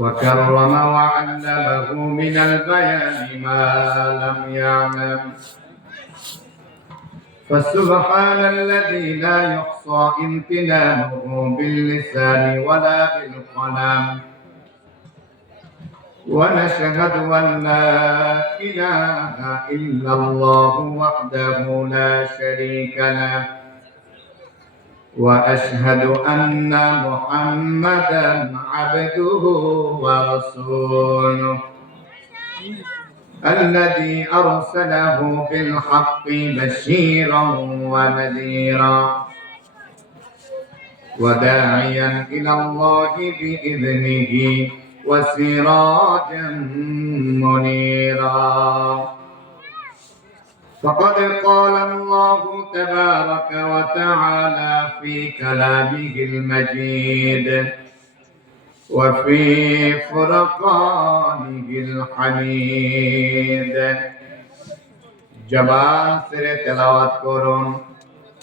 وكرم وعلمه من البيان ما لم يعلم. فسبحان الذي لا يحصى امتنانه باللسان ولا بالقلم. ونشهد أن لا إله إلا الله وحده لا شريك له. وأشهد أن محمدا عبده ورسوله الذي أرسله بالحق بشيرا ونذيرا وداعيا إلى الله بإذنه وسراجا منيرا. فقد قال الله تبارك وتعالى في كلامه المجيد وفي فرقانه الحميد. جبان سر تلاوت کرن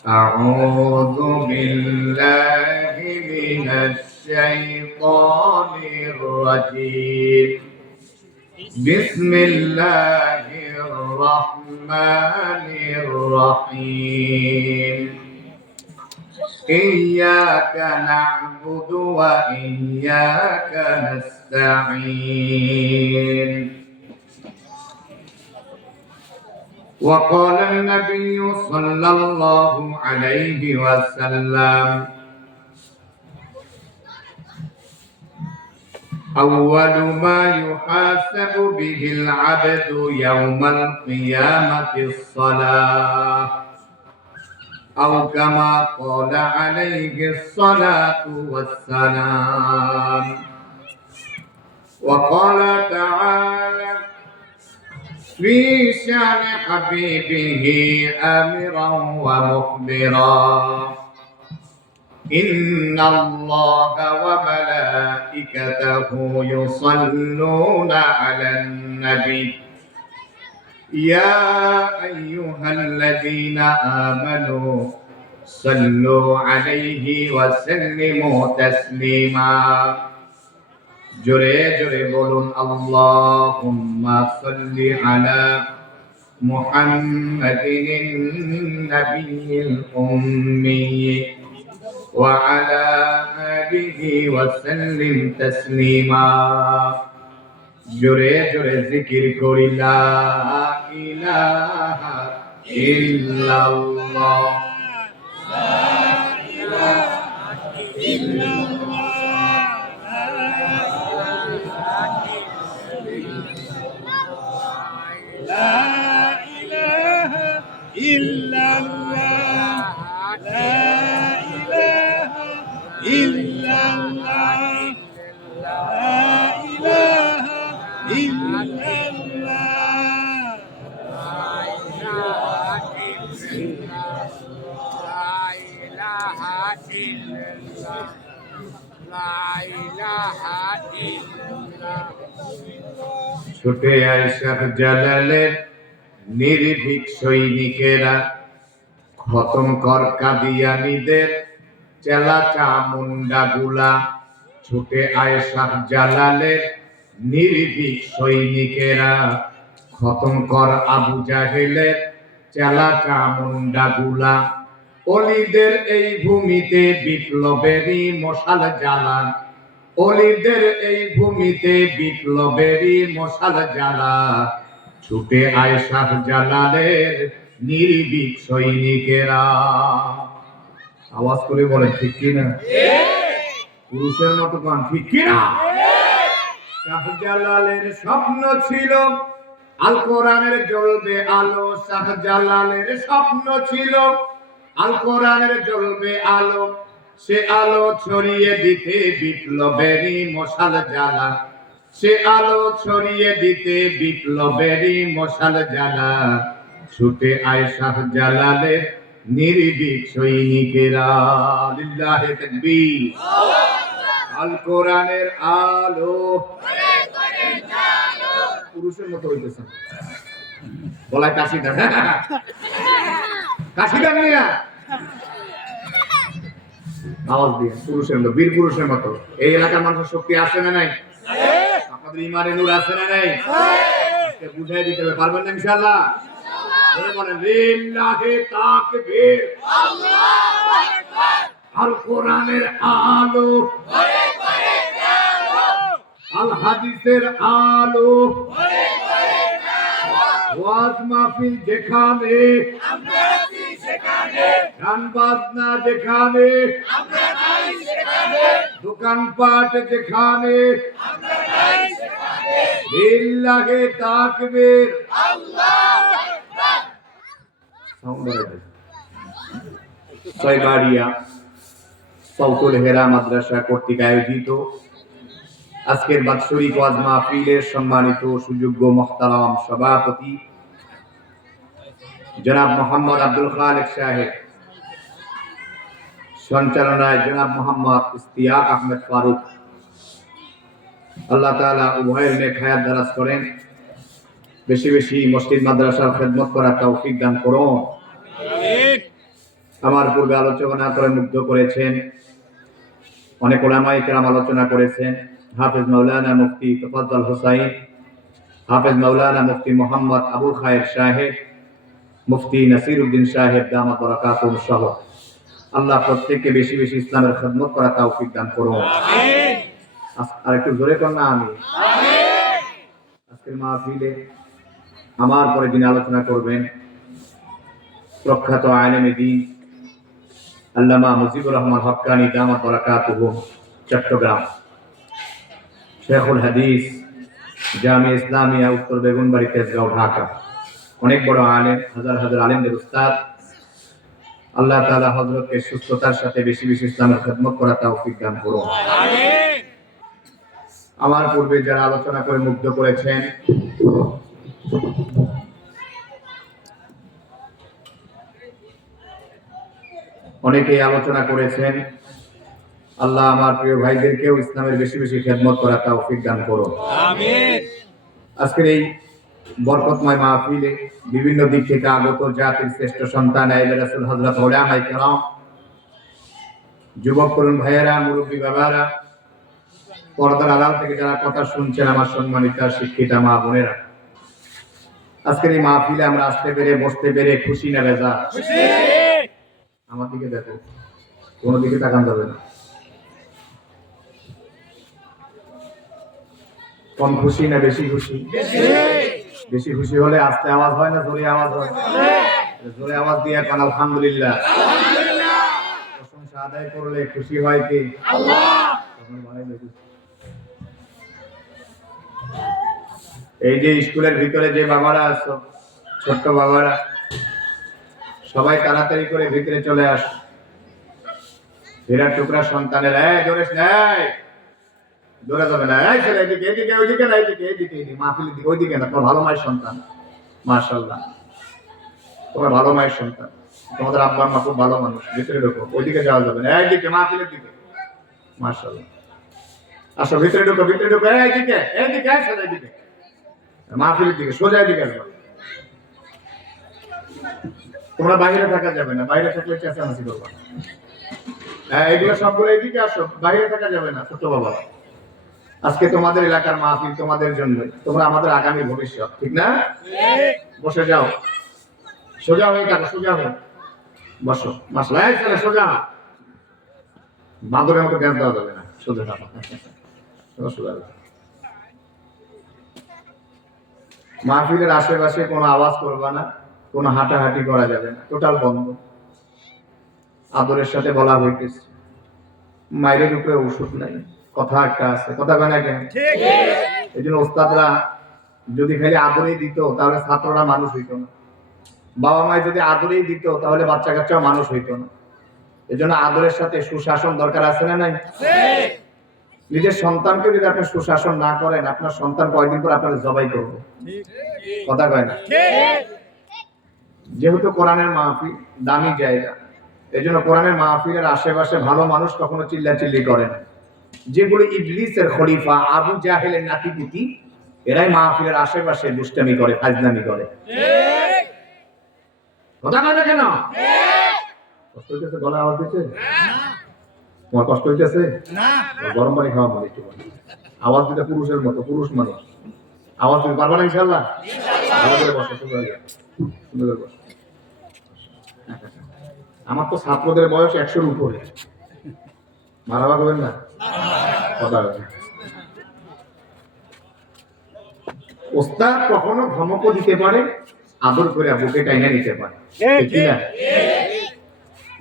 أعوذ بالله من الشيطان الرجيم. بسم الله الرحمن الرحيم. إياك نعبد وإياك نستعين. وقال النبي صلى الله عليه وسلم أول ما يحاسب به العبد يوم القيامة الصلاة أو كما قال عليه الصلاة والسلام. وقال تعالى في شأن حبيبه آمرا ومخبرا إن الله وملائكته يصلون على النبي يا أيها الذين آمنوا صلوا عليه وسلموا تسليما. جري جري بولون اللهم صل على محمد النبي الأمي وعلى آله وسلم تسليما. جري جري ذكر كوري لا إله إلا الله لا إله إلا الله لا إله إلا الله لا إله إلا الله لا إله إلا الله ছুটে আয় শাহ জালালের নির্ভীক সৈনিকেরা খতম কর কাদিয়ানীদের চেলা চামুন্ডা গুলা। ছুটে আয় শাহ জালালের নির্ভীক সৈনিকেরা খতম কর আবু জাহেলের চেলা চামুন্ডা গুলা। অলিদের এই ভূমিতে বিপ্লবেরই মশাল জ্বালা। অলিদের এই ভূমিতে বিপ্লবেরই মশাল জ্বালা। ছুটে আয় শাহ জালালের নির্ভীক সৈনিকেরা। আওয়াজ করে বলে ঠিক কিনা? পুরুষের মতো গান ঠিক কিনা? শাহ জালালের স্বপ্ন ছিল আল কোরআনের জ্বলবে আলো। শাহ জালালের স্বপ্ন ছিল আল কোরআনের জ্বলবে আলো। সে আলো ছড়িয়ে দিতে বিপ্লবেরই মশাল জ্বালা। সে আলো ছড়িয়ে দিতে বিপ্লবেরই মশাল জ্বালা। ছুটে আয় শাহ জালালের নির্ভীক সৈনিকেরা। লিল্লাহি তাকবীর। আল কোরআনের আলো পুরুষের মতো হইতেছে বলা কাশি দেন কাশি দেন নিয়া আওয়াজ দিয়ে পুরুষের মতো, বীর পুরুষের মতো। এই এলাকার মানুষের শক্তি আছে না নাই? আপনাদের ইমানে নূর আছে না নাই? আজকে বুঝাই দিতে হবে, পারবেন না ইনশাআল্লাহ? বলেন লিল্লাহি তাকবীর, আল্লাহু আকবার। আল কোরআনের আলো ঘরে ঘরে আলো, আল হাদিসের আলো ঘরে ঘরে আলো। ওয়াজ মাহফিল যেখানে আমরা আছি সেখানে, গান বাজনা যেখানে আমরা নাই সেখানে, দোকানপাট যেখানে আমরা নাই সেখানে, লিল্লাহি তাকবীর, আল্লাহু আকবার। ছয়বাড়িয়া সাউতুল হেরা মাদ্রাসা কর্তৃক আয়োজিত আজকের বাৎসরিক ওয়াজ মাহফিলের সম্মানিত সুযোগ্য মুহতারাম সভাপতি জনাব মোহাম্মদ আব্দুল খালেক সাহেব, সঞ্চালনায় জনাব মোহাম্মদ ইশতিয়াক আহমেদ ফারুক, আল্লাহ তাআলা উভয়ের নেক হায়াত দারাজ করেন, বেশি বেশি মসজিদ মাদ্রাসার খেদমত করার তৌফিক দান করুন। আমার পূর্বে আলোচনা করে মুগ্ধ করেছেন, অনেক উলামায়ে কেরাম আলোচনা করেছেন। হাফেজ মাওলানা মুফতি তফাজ্জল হোসাইন, হাফেজ মাওলানা মুফতি মোহাম্মদ আবুল খায়ের সাহেব, মুফতি নাসিরউদ্দিন সাহেব দামাত বারাকাতুহু সহ আল্লাহ প্রত্যেককে বেশি বেশি ইসলামের খেদমত করার তৌফিক দান করুন। আমিন। আর একটু জোরে করুন না আমিন। আমিন। আজকের মাহফিলে আমার পরে যিনি আলোচনা করবেন প্রখ্যাত আলেমে দ্বীন আল্লামা মুজিবুর রহমান হক্কানি দামাত বারাকাতুহু চট্টগ্রাম, শেখুল হাদিস জামিয়া ইসলামিয়া উত্তর বেগুনবাড়ি তেজগাঁও ঢাকা, অনেক বড় আলেম, হাজার হাজার আলেমদের উস্তাদ। আল্লাহ তাআলা হযরতকে সুস্থতার সাথে বেশি বেশি ইসলামের খেদমত করার তৌফিক দান করুন। আমিন। আমার পূর্বে যারা আলোচনা করে মুগ্ধ করেছেন, অনেকেই আলোচনা করেছেন, আল্লাহ আমার প্রিয় ভাইদেরকেও ইসলামের বেশি বেশি খেদমত করার তৌফিক দান করুন। আমিন। আজকের এই বরকতময় মাহফিলে বিভিন্ন দিক থেকে আগত জাতির শ্রেষ্ঠ সন্তান আইলে রাসূল হযরত উলামায়ে কেরাম, যুবক তরুণ ভাইয়েরা, মুরব্বী বাবারা, পর্দার আড়াল থেকে যারা কথা শুনছেন, আমার সম্মানিত শিক্ষিতা মা বোনেরা, আজকের এই মাহফিলে আমরা আসতে পেরে বসতে পেরে খুশি না বেজা? খুশি। আমার দিকে দেখো, কোনো দিকে তাকান যাবে না। কম খুশি না বেশি খুশি? বেশি খুশি হলে আস্তে আওয়াজ হয় না জোরে আওয়াজ হয়? জোরে আওয়াজ দিয়ে এখন আলহামদুলিল্লাহ প্রশংসা আদায় করলে খুশি হয় কি? আল্লাহ। এই যে স্কুলের ভিতরে যে বাবারা আছো, ছোট্ট বাবারা, সবাই তাড়াতাড়ি করে ভিতরে চলে আসো। হীরার টুকরা সন্তানেরা, জোরে নাই, দৌড়া যাবে না, এই ছেলে এদিকে এদিকে, ওইদিকে না, এদিকে এদিকে, মাহফিলের দিকে, ওইদিকে না। তোমার ভালো মায়ের সন্তান, মাশাআল্লাহ, তোমার ভালো মায়ের সন্তান, তোমাদের আব্বা আম্মা খুব ভালো মানুষ, ভিতরে ঢোকো, ওইদিকে যাওয়া যাবে না, এইদিকে মাহফিলের দিকে, মাশাআল্লাহ। আসো ভিতরে ঢোকো, ভিতরে ঢোকো, এইদিকে এইদিকে, ছেলে এদিকে, মাহফিলের দিকে, সোজা এদিকে আসবে। তোমরা বাইরে থাকা যাবে না, বাইরে থাকলে চেঁচামেচি করবা। হ্যাঁ, এগুলো সবগুলো এইদিকে আসো, বাইরে থাকা যাবে না। ছোট বাবা, আজকে তোমাদের এলাকার মাহফিল তোমাদের জন্য, তোমরা আমাদের আগামী ভবিষ্যৎ, ঠিক না? বসে যাও, সোজা হয়ে থাকো, সোজা হয়ে বসো। মাসলা চলে সোজা, বাঁদরের মতো জ্ঞান দেওয়া যাবে না, সোজা থাকো, সোজা। মাহফিলের আশেপাশে কোনো আওয়াজ করবা না, কোনো হাঁটাহাঁটি করা যাবে না, টোটাল বন্ধ। আদরের সাথে বলা হইতেছে, মায়ের উপরে ওষুধ নাই, কথা একটা আছে, কথা কয় না কেন? এই জন্য ওস্তাদরা যদি খালি আদরেই দিত তাহলে ছাত্ররা মানুষ হইতো না, বাবা মায় যদি আদরেই দিত তাহলে বাচ্চা কাচ্চাও মানুষ হইতো না। এই জন্য আদরের সাথে সুশাসন দরকার আছে না নাই? নিজের সন্তানকে যদি আপনি সুশাসন না করেন, আপনার সন্তান কয়েকদিন পর আপনার জবাই করবে, কথা কয় না? যেহেতু কোরআনের মাহফিল দামি জায়গা, এই জন্য কোরআনের মাহফিলের আশেপাশে ভালো মানুষ কখনো চিল্লাচিল্লি করে না। যেগুলো ইবলিসের খলিফা, আবু জাহেলের নাতিপুতি, এরাই মাহফিলের আশেপাশে দুষ্টামি করে, ফাজলামি করে, কথা কয় না কেন? গলা আওয়াজ দিচ্ছে, তোমার কষ্ট হইতেছে গরম পানি খাওয়া মানে একটু আওয়াজ দিতে পুরুষের মতো, পুরুষ মানুষ আওয়াজ দিতে পারবা না ইনশাল্লাহ? ভালো করে বসো, সুন্দর করে বসো। আমার তো ছাত্রদের বয়স 100-র উপরে, মারাবা করবেন না কথা হবে না। ওস্তাদ কখনো ধমকও দিতে পারে, আদর করে বুকে টাইনা নিতে পারে, ঠিক না?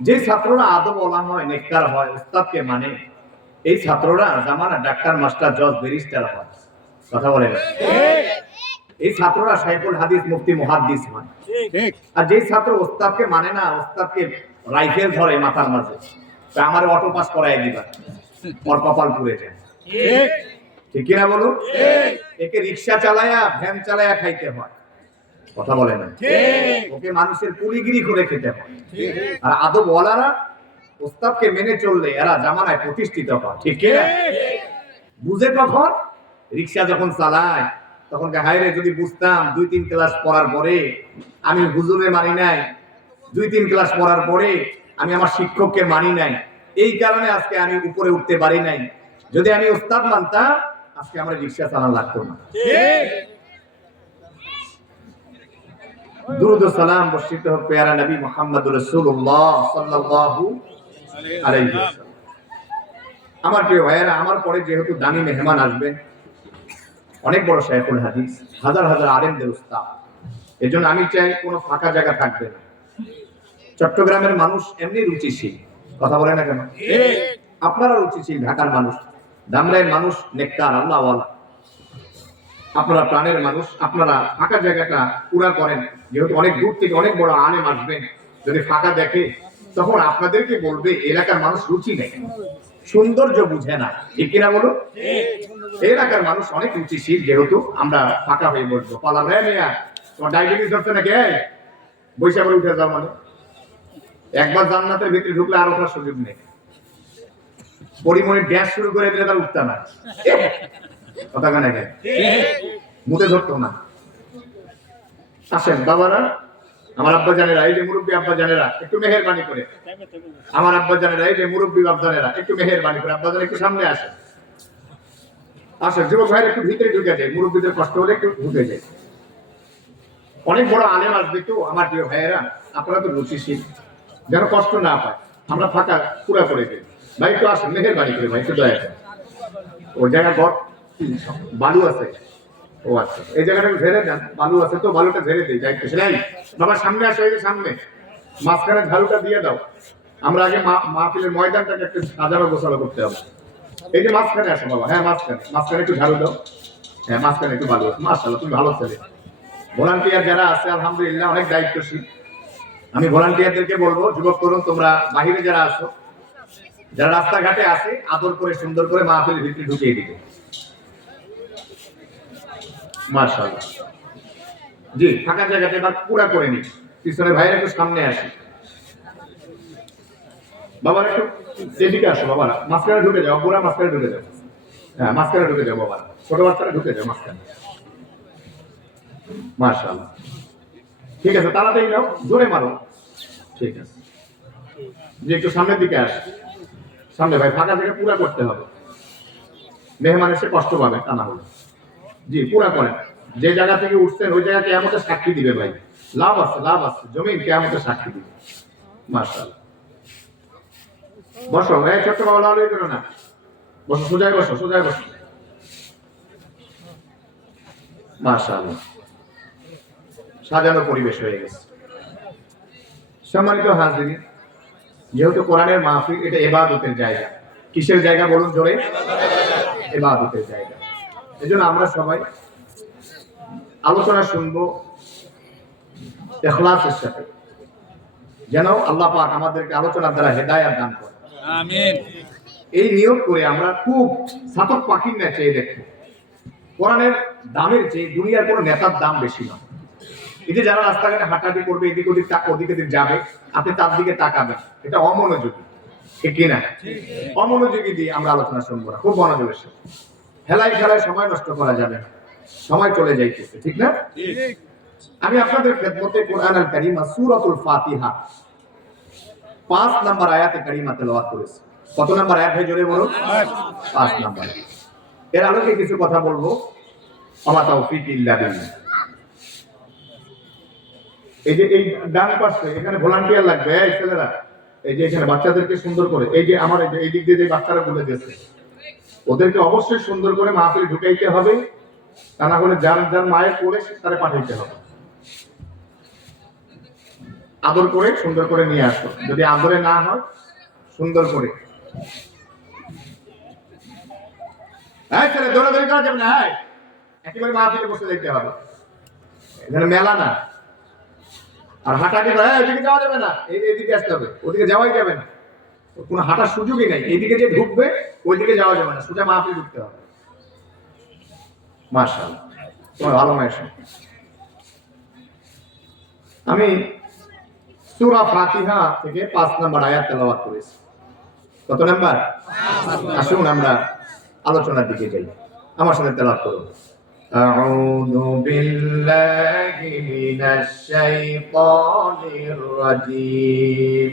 যে ছাত্ররা আদব বলা হয়, নেককার হয়, ওস্তাদকে মানে, এই ছাত্ররা জামানা ডাক্তার, মাস্টার, জজ, ব্যারিস্টার হয়। কথা বলে না? এই ছাত্ররা শাইখুল হাদিস, মুফতি, মুহাদ্দিস হয়। আর যে ছাত্র ওস্তাদকে মানে না, ওস্তাদকে রাইফেল ধরে মাথার মাঝে, তা আমার অটো পাস করাই দিবা, ওর কপাল পুড়ে যায়। ঠিক কিনা বলুন? একে রিক্সা চালায়া, ভ্যান চালায়া খাইতে হয়। কথা বলে না? ওকে মানুষের কুলিগিরি করে খেতে হয়। আর আদব ওয়ালারা ওস্তাদকে মেনে চললে এরা জামানায় প্রতিষ্ঠিত হয়। ঠিক কিনা? বুঝে কখন? রিক্সা যখন চালায় তখন হায়রে যদি বুঝতাম 2-3 ক্লাস পড়ার পরে আমি হুজুরে মানি নাই, 2-3 ক্লাস পড়ার পরে আমি আমার শিক্ষককে মানি নাই, এই কারণে আজকে আমি উপরে উঠতে পারি নাই। যদি আমি ওস্তাদ মানতাম আজকে আমার রিক্সা চালানো লাগতো না। দুরুদ ও সালাম বর্ষিত হোক পেয়ারা নবী মুহাম্মদ রাসূলুল্লাহ সাল্লাল্লাহু আলাইহি ওয়াসাল্লাম। আমার প্রিয় ভাইয়েরা, আমার পরে যেহেতু দামি মেহমান আসবেন, অনেক বড় শাইখুল হাদিস, হাজার হাজার আলেমদের উস্তাদ, এজন্য আমি চাই কোনো ফাঁকা জায়গা থাকবে না। চট্টগ্রামের মানুষ এমনি রুচিশীল, কথা বলে না কেন? আপনারা রুচিশীল, ঢাকার মানুষ, ধামরাইয়ের মানুষ নেককার, আল্লাহওয়ালা, আপনারা প্রাণের মানুষ, আপনারা ফাঁকা জায়গাটা পুরা করেন। যেহেতু অনেক দূর থেকে অনেক বড় আলেম আসবেন, যদি ফাঁকা দেখে তখন আপনাদেরকে বলবে এলাকার মানুষ রুচি নেই, সৌন্দর্য বুঝে না। ঠিক কিনা বলো? এলাকার মানুষ অনেক রুচিশীল, যেহেতু আমরা ফাঁকা হয়ে বসবো। পালাম রে মেয়া, তোমার ডায়াবেটিস হচ্ছে নাকি? বৈশাখ উঠে যাও মানে একবার জান্নাতের ভিতরে ঢুকলে আর ওঠার সুযোগ নেই। পরিমণি গ্যাস শুরু করে দিলে তার উঠতে না, কথা কানে মুখে ধরতো না। আসেন বাবারা, আমার আব্বা জানেরা, এই যে মুরব্বী আব্বা জানেরা, একটু মেহেরবানি করে, আমার আব্বা জানেরা, এই যে মুরব্বী আব্বা জানেরা, একটু মেহেরবানি করে আব্বা জানেরা একটু সামনে আসেন। আসেন যুবক ভাইয়ের একটু ভিতরে ঢুকে যায়, মুরব্বীদের কষ্ট হলে একটু ঢুকে যায়। অনেক বড় আলেম আসবে তো আমার প্রিয় ভাইয়েরা, আপনারা তো রুচিশীল, যেন কষ্ট না পায়, আমরা ফাঁকা পুরা করে দিই। ভাই একটু আসেন মেহেরবানি করে, ভাই একটু দয়া করেন। ওই জায়গা ঘর বালু আছে, ও আচ্ছা, এই জায়গাটা ঝেড়ে দেন, বালু আছে তো বালুটা ঝেড়ে দিই, যাই সেলাই। বাবা সামনে আসো, এই যে সামনে মাঝখানে ঝাড়ুটা দিয়ে দাও। আমরা আগে মাহফিলের ময়দানটাকে একটু সাজানো গোছানো করতে হবে। এই যে মাঝখানে আসো বাবা, হ্যাঁ মাঝখানে একটু ঝাড়ু দাও, হ্যাঁ মাঝখানে একটু বালু আছে। মাশাআল্লাহ, তুমি ভালো ছেলে। ভলান্টিয়ার যারা আছে আলহামদুলিল্লাহ অনেক দায়িত্বশীল। আমি ভলান্টিয়ারদেরকে বলবো, যুবক তরুণ তোমরা বাহিরে যারা আছো, যারা রাস্তাঘাটে আছে, আদর করে সুন্দর করে মাহফিলের ভিতরে ঢুকিয়ে দিবে। মাশাআল্লাহ। জি, ফাঁকা জায়গাটা এবার পুরা করে নি। পিছনে ভাইয়ের একটু সামনে আসি, বাবার একটু এদিকে আসো, বাবারা মাঝখানে ঢুকে যাও, পুরা মাঝখানে ঢুকে যাও, হ্যাঁ মাঝখানে ঢুকে যাও বাবারা, ছোট বাচ্চারা ঢুকে যাও মাঝখানে। মাশাআল্লাহ, ঠিক আছে, তাড়াতাড়ি নাও, জোরে মারো, ঠিক আছে। যে একটু সামনের দিকে আসে, সামনে ভাই, ফাঁকা জায়গা পুরা করতে হবে, মেহমান এসে কষ্ট পাবে তা না হলে। জি পুরা করেন, যে জায়গা থেকে উঠছেন ওই জায়গা কিয়ামতের সাক্ষী দিবে ভাই, লাভ আছে, লাভ আছে, জমিন কিয়ামতের সাক্ষী দিবে। মাশাআল্লাহ, বসো, এই ছোট্ট বাবা লাউলি করো না, বসো, সোজায় বসো, সোজায় বসো। মাশাআল্লাহ, সাজানো পরিবেশ হয়ে গেছে। সম্মানিত হাজিরিন, যেহেতু কোরআনের মাহফিল, এটা ইবাদতের জায়গা। কিসের জায়গা বলুন জোরে? ইবাদতের জায়গা। এজন্য আমরা সবাই আলোচনা শুনবো ইখলাসের সাথে, যেন আল্লাহ পাক আমাদেরকে আলোচনার দ্বারা হেদায়েত দান করেন। আমিন। এই নিয়োগ করে আমরা খুব ছাতক পাখির না চেয়ে দেখবো, কোরআনের দামের চেয়ে দুনিয়ার কোনো নেতার দাম বেশি নয়। এই যে যারা রাস্তাঘাটে হাঁটাহাঁটি করবে, এদিক ওদিক ওদিকে যাবে, আপনি তার দিকে তাকাবেন, এটা অমনোযোগী। ঠিক কিনা? অমনোযোগী দিয়ে আমরা আলোচনা শুনবো না, খুব মনোযোগের সাথে। খেলায় সময় নষ্ট করা যাবে না, সময় চলে যাইতেছে, ঠিক না? আমি আপনাদের খেদমতে কোরআন আল কারীমা সূরাতুল ফাতিহা 5 নম্বর আয়াতে কারিমা তেলাওয়াত করেছি। কত নাম্বার আয়াত ভাই জোরে বলুন? 5 নাম্বার। এর আলোকে কিছু কথা বলবো। আমা তাওফীক ইল্লা বিল্লাহ। এই যে এই ডান পাশে এখানে ভলান্টিয়ার লাগবে, এই ছেলেরা, এই যে এখানে বাচ্চাদেরকে সুন্দর করে, এই যে আমার এই দিক দিয়ে যে বাচ্চারা বলে দিয়েছে, ওদেরকে অবশ্যই সুন্দর করে মাহফিল ঢুকাইতে হবে, তা না হলে যার যার মায়ের কোলে তারে পাঠাইতে হবে। আদর করে সুন্দর করে নিয়ে আসো, যদি আদরে না হয় সুন্দর করে। হ্যাঁ ছেলে দৌড়াদৌড়ি করা যাবে না, হ্যাঁ একেবারে মাহফিলে বসে যেতে হবে, এখানে মেলা না। আর হাঁটাহাঁটি করে এদিকে যাওয়া যাবে না, এইদিকে আসতে হবে, ওদিকে যাওয়াই যাবে না, কোনো হাঁটার সুযোগই নেই। এইদিকে যে ঢুকবে ওইদিকে যাওয়া যাবে না, সোজা মাহফিল ঢুকতে হবে। মাশাআল্লাহ, তোমার ভালো মায়ের। আমি সূরা ফাতিহা থেকে 5 নম্বর আয়াত তেলাওয়াত করেছি। কত নাম্বার? আসুন আমরা আলোচনার দিকে যাই, আমার সাথে তেলাওয়াত করুন। আউযু বিল্লাহি মিনাশ শাইতানির রাজীম।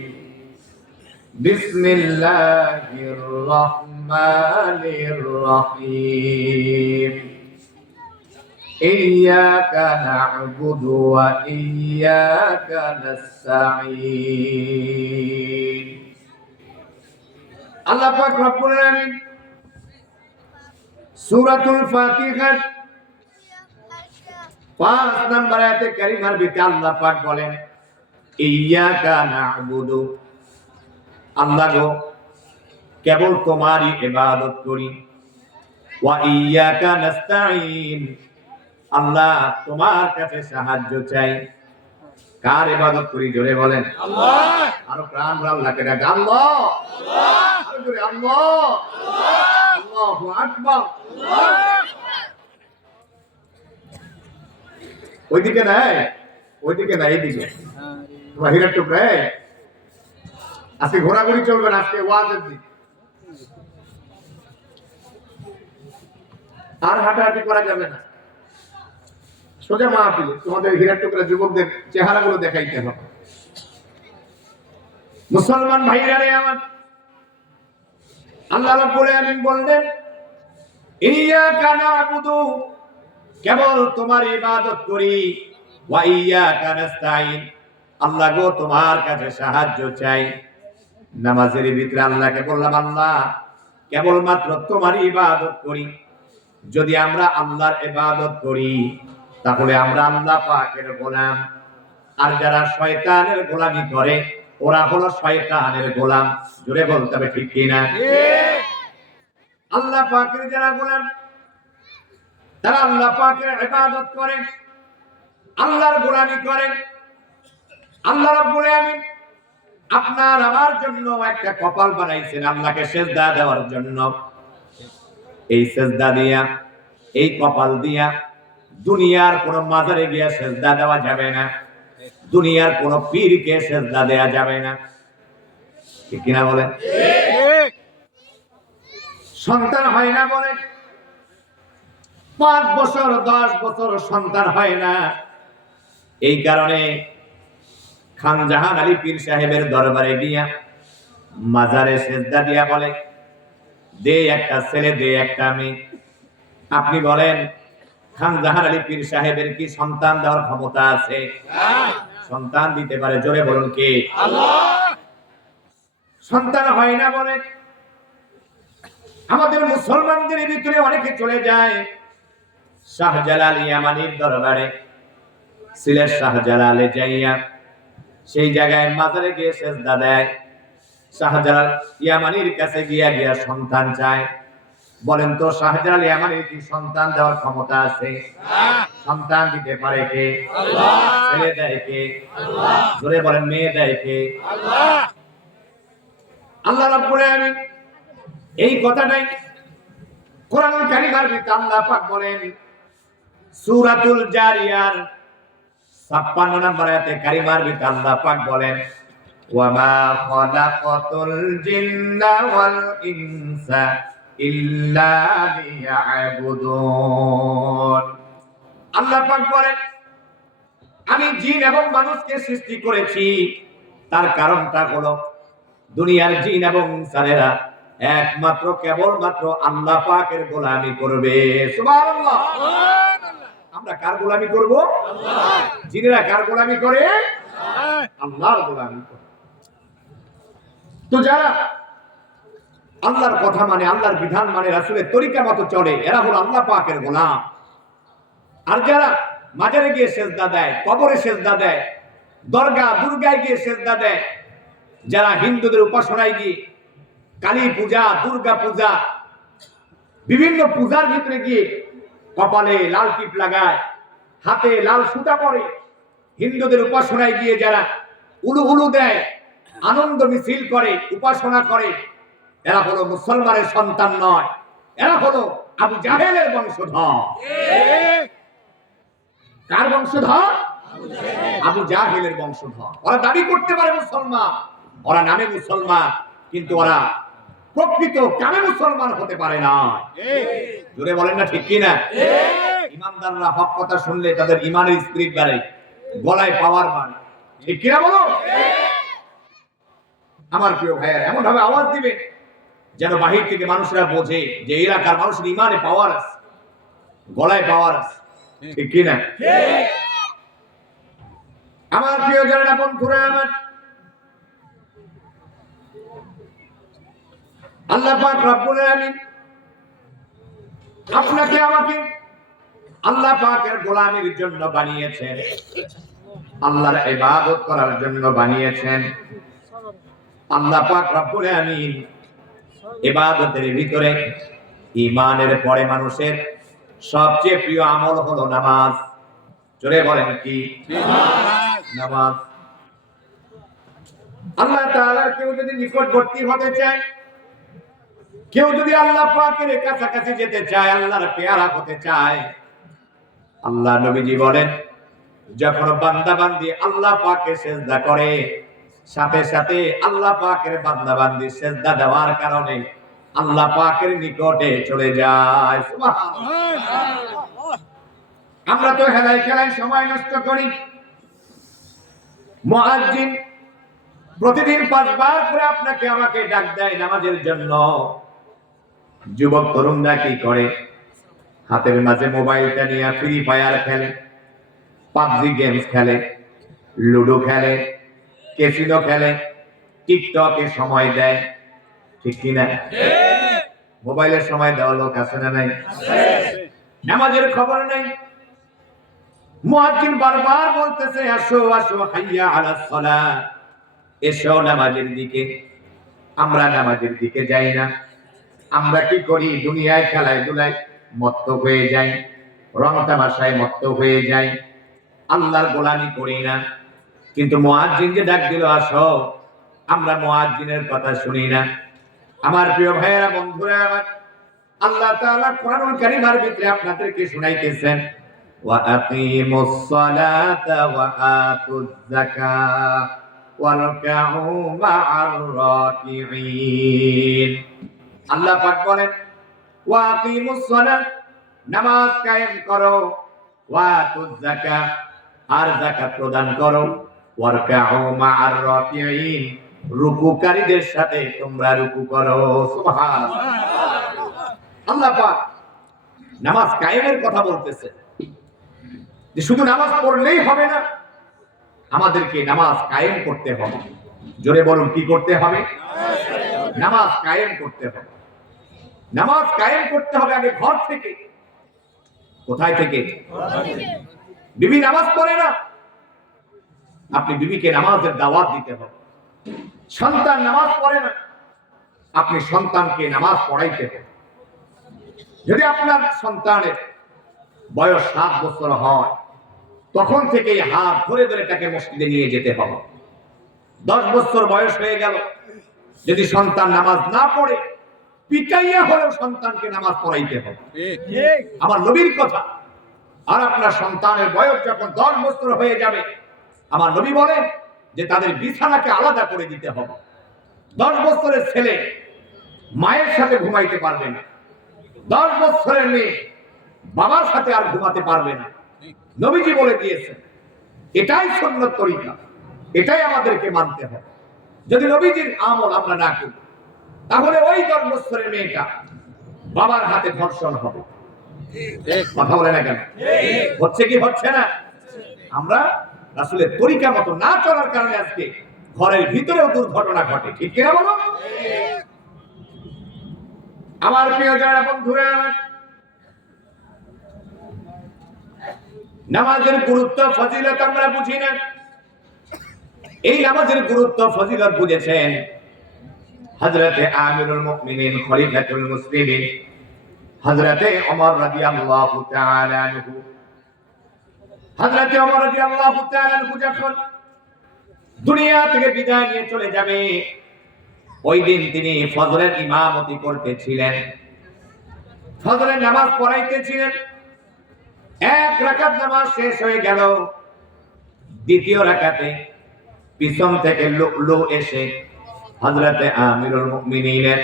বিসমিল্লাহির রহমানির রহিম। ইয়্যাকা না'বুদু ওয়া ইয়্যাকা নাস্তাঈন। আল্লাহ পাক রব্বুল আলামিন সূরাতুল ফাতিহার 5 নম্বর আয়াতে কারিমার ভিতরে আল্লাহ পাক বলেন, ইয়্যাকা না'বুদু, আল্লাহ গো কেবল তোমারই ইবাদত করি, ওয়া ইয়্যাকা নাস্তাঈন, আল্লাহ তোমার কাছে সাহায্য চাই। কার ইবাদত করি? জোরে বলেন আল্লাহ। আরো প্রাণ ভরে আল্লাহকে ডাক, আল্লাহ আল্লাহ, আরো জোরে আল্লাহ আল্লাহ, আল্লাহু আকবার। ওইদিকে নাই, ওইদিকে নাই, এইদিকে তোমার হীরার টুকরা। আজকে ঘোরাঘুরি চলবে না, আজকে ওয়াজের দিন। আর হাঁটাহাঁটি করা যাবে না, সোজা মাহফিলে তোমাদের হীরার টুকরা যুবকদের চেহারাগুলো দেখাইতে হবে। মুসলমান ভাইরা রে আমার, আল্লাহ রাব্বুল আলামিন বললেন, ইয়্যাকা না'বুদু, কেবল তোমার ইবাদত করি, ওয়া ইয়্যাকা নাস্তাঈন, আল্লাহ গো তোমার কাছে সাহায্য চাই। নামাজের ভিতরে আল্লাহকে বললাম, আল্লাহ কেবলমাত্র তোমার ইবাদত করি। যদি আমরা আল্লাহর ইবাদত করি তাহলে আমরা আল্লাহ পাকের গোলাম। আর যারা শয়তানের গোলামি করে ওরা হলো শয়তানের গোলাম। জোরে বলতে হবে, ঠিক কিনা? আল্লাহ পাকের যারা গোলাম তারা আল্লাহ পাকের ইবাদত করে, আল্লাহর গোলামি করে। আল্লাহ রাব্বুল আলামিন আপনার আমার জন্য একটা কপাল বানাইছেন আল্লাহকে সিজদা দেওয়ার জন্য। এই সিজদা দিয়া, এই কপাল দিয়া দুনিয়ার কোন মাজারে গিয়া সিজদা দেওয়া যাবে না, দুনিয়ার কোন পীরকে সিজদা দেয়া যাবে না, ঠিক কিনা বলেন? সন্তান হয় না বলে 5 বছর 10 বছর সন্তান হয় না, এই কারণে খান জাহান আলী পীর সাহেবের দরবারে গিয়া মাজারে সিজদা দিয়া বলে, দে একটা ছেলে, দে একটা মেয়ে। আপনি বলেন খান জাহান আলী পীর সাহেবের কি সন্তান দেওয়ার ক্ষমতা আছে? সন্তান দিতে পারে, জোরে বলুন কে? আল্লাহ। সন্তান হয় না বলে আমাদের মুসলমানদের ভিতরে অনেকে চলে যায় শাহজালাল ইয়ামানির দরবারে, সিলেট শাহজালালে যাইয়া সেই জায়গায় মাজারে গিয়ে সিজদা দেয়। শাহজালাল ইয়ামানির কাছে গিয়া গিয়া সন্তান চায়। বলেন তো শাহজালাল ইয়ামানির কি সন্তান দেওয়ার ক্ষমতা আছে? সন্তান দিতে পারে কে? আল্লাহ। ছেলে দেয় কে? আল্লাহ। জোরে বলেন, মেয়ে দেয় কে? আল্লাহ। আল্লাহ রাব্বুল আলামিন এই কথাটাই কোরআনুল কারীমের ভিতরে আল্লাহ পাক বলেন, সূরাতুল জারিয়ার 56 নম্বর আয়াতে কারিমার ভিতরে আল্লাহ পাক বলেন, ওয়া মা খালাকাতুল জিন্না ওয়াল ইনসা ইল্লা লিয়াবুদুন। আল্লাহ পাক বলেন, আমি জিন এবং মানুষকে সৃষ্টি করেছি, তার কারণটা হলো দুনিয়ার জিন এবং ইনসানেরা একমাত্র কেবলমাত্র আল্লাহ পাকের গোলামি করবে। সুবহানাল্লাহ। আমরা কার গোলামি করব? জিনেরা কার গোলামি করে? আল্লাহর গোলামি করে। তো যারা আল্লাহর কথা মানে, আল্লাহর বিধান মানে, রাসূলের তরিকা মতো চলে, এরা হলো আল্লাহ পাকের গোলাম। আর যারা মাজারে গিয়ে সেজদা দেয়, কবরে সেজদা দেয়, দরগা দুর্গায় গিয়ে সেজদা দেয়, যারা হিন্দুদের উপাসনায় গিয়ে কালী পূজা, দুর্গা পূজা, বিভিন্ন পূজার ভিতরে গিয়ে কপালে লাল টিপ লাগায়, হাতে লাল সুতা পরে, হিন্দুদের উপাসনায় গিয়ে যারা উলু উলু দেয়, আনন্দ মিছিল করে, উপাসনা করে, এরা হলো মুসলমানের সন্তান নয়, এরা হলো আবু জাহেলের বংশধর। কার বংশধর? আবু জাহেলের বংশধর। ওরা দাবি করতে পারে মুসলমান, ওরা নামে মুসলমান, কিন্তু ওরা প্রকৃত কামে মুসলমান হতে পারে না। জোরে বলেন না ঠিক কিনা? ইমানদাররা হক কথা শুনলে তাদের ইমানের স্পিরিট বাড়ে, গলায় পাওয়ার বাড়ে, ঠিক কিনা বলো? আমার প্রিয় ভাইয়েরা, এমন ভাবে আওয়াজ দিবে যেন বাহির থেকে মানুষরা বোঝে যে এলাকার মানুষের ইমানে পাওয়ার আছে, গলায় পাওয়ার আছে, ঠিক কিনা? আমার প্রিয় যারা বন্ধুরা, আমার আল্লাহ পাক রব্বুল আলামিন আপনাকে আমাকে আল্লাহ পাকের গোলামির জন্য বানিয়েছেন, আল্লাহর ইবাদত করার জন্য বানিয়েছেন। আল্লাহ পাক রব্বুল আলামিন ইবাদতের ভিতরে ঈমানের পরে মানুষের সবচেয়ে প্রিয় আমল হলো নামাজ। জোরে বলেন কি? নামাজ। আল্লাহ তাআলা কেউ যদি নিকটবর্তী হতে চায়, কেউ যদি আল্লাহ পাকের কাছাকাছি যেতে চায়, আল্লাহর পেয়ারা হতে চায়, আল্লাহ নবীজি বলেন যখন বান্দা বান্দি আল্লাহ পাকে সিজদা করে, সাথে সাথে আল্লাহ পাকের বান্দা বান্দি সিজদা দেওয়ার কারণে আল্লাহ পাকের নিকটে চলে যায়। সুবহানাল্লাহ। আমরা তো হেলায় খেলায় সময় নষ্ট করি। মুয়াজ্জিন প্রতিদিন 5 বার করে আপনাকে আমাকে ডাক দেয় নামাজের জন্য। যুবক তরুণরা কি করে? হাতের মাঝে মোবাইলটা নিয়ে ফ্রি ফায়ার খেলে, পাবজি গেমস খেলে, লুডো খেলে, ক্যাসিনো খেলে, টিকটকে সময় দেয়, ঠিক কিনা? মোবাইলের সময় দেওয়া লোক আছে না নাই? নামাজের খবর নাই। মুয়াজ্জিন বারবার বলতেছে আসো আসো, হাইয়া আলাস সালাহ, এসো নামাজের দিকে। আমরা নামাজের দিকে যাই না। আমরা কি করি? দুনিয়ায় খেলায় দুলায় মত্ত হয়ে যাই, রং তামাশায় মত্ত হয়ে যাই, আল্লাহর গোলামি করি না। কিন্তু মুয়াজ্জিন যে ডাক দিল আসো, আমরা মুয়াজ্জিনের কথা শুনি না। আমার প্রিয় ভাইয়েরা, বন্ধুরা আমার, আল্লাহ তাআলা কোরআনুল কারীমের ভিতরে আপনাদেরকে শুনাইতেছেন ওয়া আকিমুস সালাতা ওয়া আতুজ যাকাত ওয়ারকাউ মা'আর রাকিঈন। আল্লাহ পাক বলেন ওয়া আকিমুস সালাত, নামাজ কায়েম করো, ওয়া আতুজ যাকাত, আর যাকাত প্রদান করো, ওয়ারকাউ মা'আর রাকিঈন, রুকুকারীদের সাথে তোমরা রুকু করো। সুবহানাল্লাহ। আল্লাহ পাক নামাজ কায়েমের কথা বলতেছে, যে শুধু নামাজ পড়লেই হবে না, আমাদেরকে নামাজ কায়েম করতে হবে। জোরে বলুন, কি করতে হবে? নামাজ কায়েম করতে হবে। নামাজ কায়েম করতে হবে আগে ঘর থেকে। কোথায় থেকে? বিবি নামাজ পড়ে না, আপনি বিবিকে নামাজের দাওয়াত দিতে হবে। সন্তান নামাজ পড়ে না, আপনি সন্তানকে নামাজ পড়াইতে হবে। যদি আপনার সন্তানের বয়স 7 বছর হয়, তখন থেকেই হাত ধরে ধরে তাকে মসজিদে নিয়ে যেতে হবে। 10 বছর বয়স হয়ে গেল, যদি সন্তান নামাজ না পড়ে, পিটাইয়া হলেও সন্তানকে নামাজ পড়াইতে হবে। আমার নবীর কথা। আর আপনার সন্তানের বয়স যখন 10 বছর হয়ে যাবে, আমার নবী বলেন যে তাদের বিছানাকে আলাদা করে দিতে হবে। 10 বছরের ছেলে মায়ের সাথে ঘুমাইতে পারবে না, 10 বছরের মেয়ে বাবার সাথে আর ঘুমাতে পারবে না। নবীজি বলে দিয়েছেন, এটাই সুন্নাত তরিকা, এটাই আমাদেরকে মানতে হবে। যদি নবীজির আমল আমরা না করি, তাহলে ওই 10 বছরের মেয়েটা বাবার হাতে ধর্ষণ হবে। কথা বলে না কেন? হচ্ছে কি হচ্ছে না? আমরা আসলে তরিকা মতো না চলার কারণে আজকে ঘরের ভিতরেও দুর্ঘটনা ঘটে, ঠিক কিনা বলো? আমার প্রিয় যারা বন্ধুরা, নামাজের গুরুত্ব ফজিলত আমরা বুঝি না। এই নামাজের গুরুত্ব ফজিলত বুঝেছেন হযরতে আমিরুল মুমিনিন খলিফাতুল মুসলিমিন হযরতে ওমর রাদিয়াল্লাহু তাআলা আনহু। হযরতে ওমর রাদিয়াল্লাহু তাআলা আনহু যখন দুনিয়া থেকে বিদায় নিয়ে চলে যাবে, ওই দিন তিনি ফজরের ইমামতি করতেছিলেন, ফজরের নামাজ পড়াইতেছিলেন। এক রাকাত নামাজ শেষ হয়ে গেল, দ্বিতীয় রাকাতে পিছন থেকে লোক এসে হযরতে আমিরুল মুমিনিনের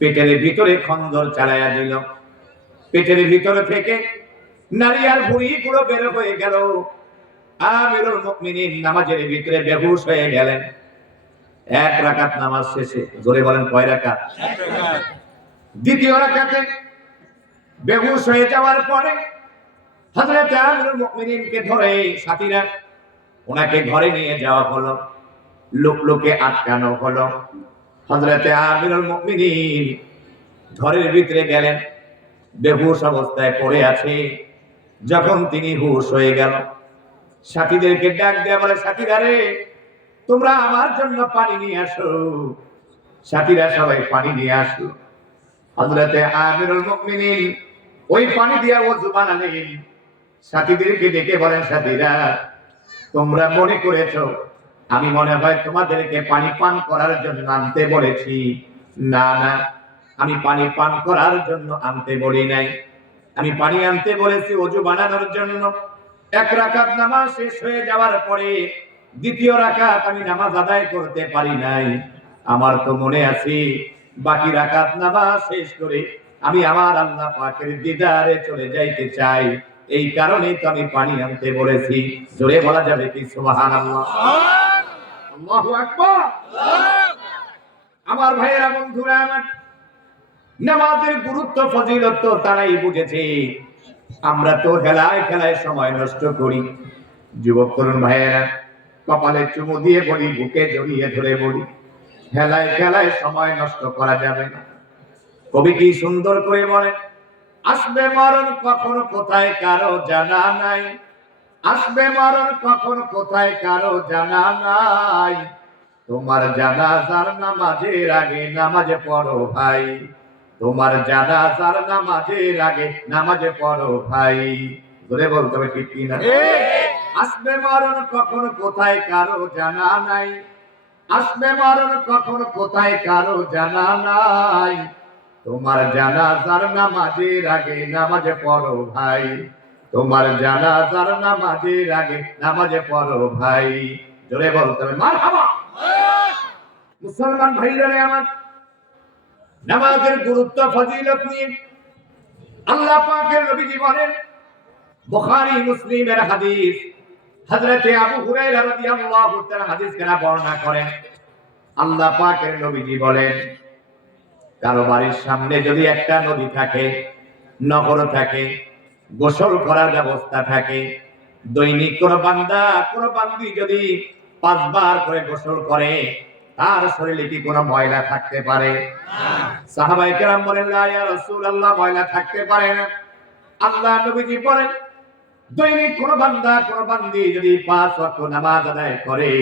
পেটের ভিতরে খঞ্জর চালায়া দিল। পেটের ভিতরে থেকে নারী আর ভুঁড়িগুলো বের হয়ে গেল। আমিরুল মুমিনিন নামাজের ভিতরে বেহুশ হয়ে গেলেন। এক রাকাত নামাজ শেষে, জোরে বলেন কয় রাকাত? দ্বিতীয় রাকাতে বেহুশ হয়ে যাওয়ার পরে হযরত আমিরুল মুমিনিনকে ধরে সাথীরা ওনাকে ঘরে নিয়ে যাওয়া হলো, লোকে আটকানো হলো। হযরত আমিরুল মুমিনিন ঘরের ভিতরে গেলেন, বেহুশ অবস্থায় পড়ে আছে। যখন তিনি হুশ হয়ে গেল, সাথীদেরকে ডাক দেয়া বলে, সাথীরা রে, তোমরা আমার জন্য পানি নিয়ে আসো। সাথীরা সবাই পানি নিয়ে আসলো। হযরতে আমিরুল মুমিনিন ওই পানি দিয়া ওযু বানালেন। সাথীদেরকে ডেকে বলেন, সাথীরা, তোমরা মনে করেছো আমি মনে হয় তোমাদেরকে পানি পান করার জন্য আনতে বলেছি। না না, আমি পানি পান করার জন্য আনতে বলি নাই। আমি পানি আনতে বলেছি ওযু বানানোর জন্য। এক রাকাত নামাজ শেষ হয়ে যাওয়ার পরে দ্বিতীয় রাকাত আমি নামাজ আদায় করতে পারি নাই। আমার তো মনে আছে বাকি রাকাত নামাজ শেষ করে আমি আমার আল্লাহ পাকের দিদারে চলে যাইতে চাই, এই কারণেই তো আমি পানি আনতে বলেছি। জোরে বলা যাবে কি সুবহানাল্লাহ? আল্লাহু আকবার। আমার ভাইয়েরা, বন্ধুরা আমার, নামাজের গুরুত্ব ফজিলত তো তারাই বুঝেছে। আমরা তো খেলায় খেলায় সময় নষ্ট করি। যুবক তরুণ ভাইয়েরা, কপালে চুমু দিয়ে বলি, বুকে জড়িয়ে ধরে বলি, খেলায় খেলায় সময় নষ্ট করা যাবে না। কবি কি সুন্দর করে বলেন, আসবে মরণ কখন কোথায় কারো জানা নাই, আসবে মরণ কখন কোথায় কারো জানা নাই, তোমার জানাজার নামাজের আগে নামাজে পড়ো ভাই, তোমার জানাজার নামাজের আগে নামাজে পড়ো ভাই। ধরে বলতে হবে ঠিক কিনা? আসবে মরণ কখন কোথায় কারো জানা নাই, আসবে মরণ কখন কোথায় কারো জানা নাই, তোমার জানাজার নামাজের আগে নামাজে পড়ো ভাই, তোমার জানাজার নামাজের আগে নামাজে পড়ো ভাই। জোরে বলতে হবে মারহাবা। মুসলমান ভাইরা আমার, নামাজের গুরুত্ব ফজিলত নিয়ে আল্লাহ পাকের নবীজি বলেন, বুখারী মুসলিমের হাদিস, হযরতে আবু হুরায়রা রাদিয়াল্লাহু তাআলা হাদিস কেনা বর্ণনা করেন। আল্লাহ পাকের নবীজি বলেন, কারো বাড়ির সামনে যদি একটা নদী থাকে, নহর থাকে, গোসল করার ব্যবস্থা থাকে, দৈনিক কোন বান্দা কোন বান্দি যদি 5 বার করে গোসল করে, তার শরীরে কি কোনো ময়লা থাকতে পারে? সাহাবায়ে কেরাম বলেন, লা ইয়া রাসূলুল্লাহ, ময়লা থাকতে পারে না। আল্লাহ নবীজি বলেন, দৈনিক কোন বান্দা কোন বান্দি যদি 5 ওয়াক্ত নামাজ আদায় করে,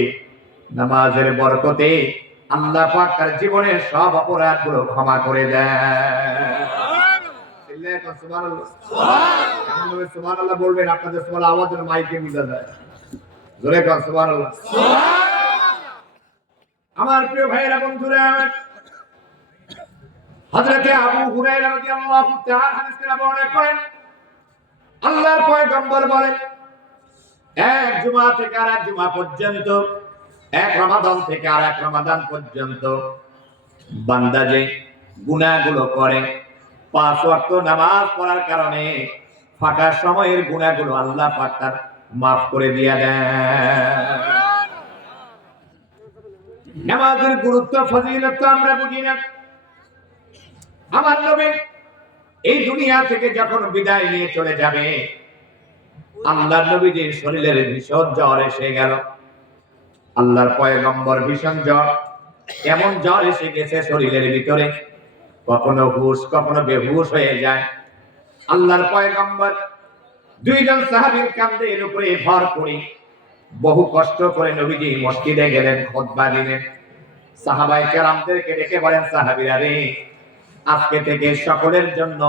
নামাজের বরকতে আল্লাহ পাক তার জীবনের সব অপরাধগুলো ক্ষমা করে দেয়। সুবহানাল্লাহ, সুবহানাল্লাহ। সুবহানাল্লাহ বলবেন, আপনাদের সুবহানাল্লাহ আওয়াজের মাইকে মিলে যায়। জোরে কর সুবহানাল্লাহ। আমার প্রিয় ভাইরা, বন্ধুরা, হযরতে আবু হুরায়রা রাদিয়াল্লাহু তাআলা হাদিসে বর্ণনা করেন, আল্লাহর পয়গম্বর বলেন, এক জুমা থেকে আরেক জুমা পর্যন্ত, এক রমাদান থেকে আরেক রমাদান পর্যন্ত বান্দা যে গুনাহগুলো করে, 5 ওয়াক্ত নামাজ পড়ার কারণে ফাঁকা সময়ের গুনাহগুলো আল্লাহ পাক তার মাফ করে দিয়া দেন। নামাজের গুরুত্ব ফজিলত তো আমরা বুঝি না। আমার নবী এই দুনিয়া থেকে যখন বিদায় নিয়ে চলে যাবে, আল্লাহর নবীজির শরীরের ভীষণ জ্বর এসে গেল। আল্লাহর পয়গম্বর ভীষণ জ্বর, এমন জ্বর এসে গেছে শরীরের ভিতরে, কখনো হুশ কখনো বেহুশ হয়ে যায়। আল্লাহর পয়গম্বর দুইজন সাহাবীর কাঁধের উপরে ভর করে বহু কষ্ট করে নবীজি মসজিদে গেলেন, খুতবা দিলেন। সাহাবায়ে কেরামদেরকে ডেকে বলেন, সাহাবীরা রে, আজকে থেকে সকলের জন্য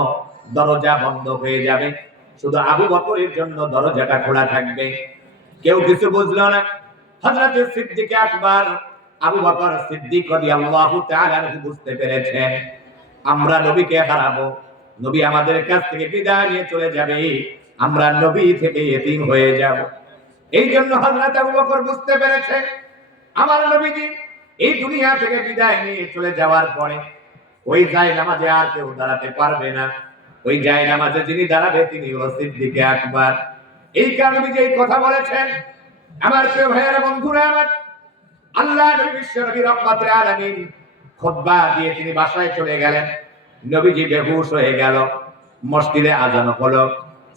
দরজা বন্ধ হয়ে যাবে, শুধু আবু বকরের জন্য দরজাটা খোলা থাকবে। কেউ কিছু বুঝলো না। হযরত সিদ্দিক আকবর আবু বকর সিদ্দিক রাদিয়াল্লাহু তাআলা বুঝতে পেরেছেন, আমরা নবীকে হারাবো, নবী আমাদের কাছ থেকে বিদায় নিয়ে চলে যাবে, আমরা নবী থেকে এতিম হয়ে যাব। এই জন্য হযরত আবু বকর বুঝতে পেরেছে, আমার নবীজি এই দুনিয়া থেকে বিদায় নিয়ে চলে যাওয়ার পরে ওই জায়নামাজে আর কেউ দাঁড়াতে পারবে না। ওই জায়নামাজে যিনি দাঁড়াবে তিনি হলো সিদ্দিক আকবর। এই কারণে যে কথা বলেছেন, আমার প্রিয় ভাইয়েরা, বন্ধুরা আমার, আল্লাহ নবী বিশ্ব নবী রহমাতুল আলামিন খুতবা দিয়ে তিনি বাসায় চলে গেলেন। নবীজি বেহুশ হয়ে গেল। মসজিদে আযান হলো।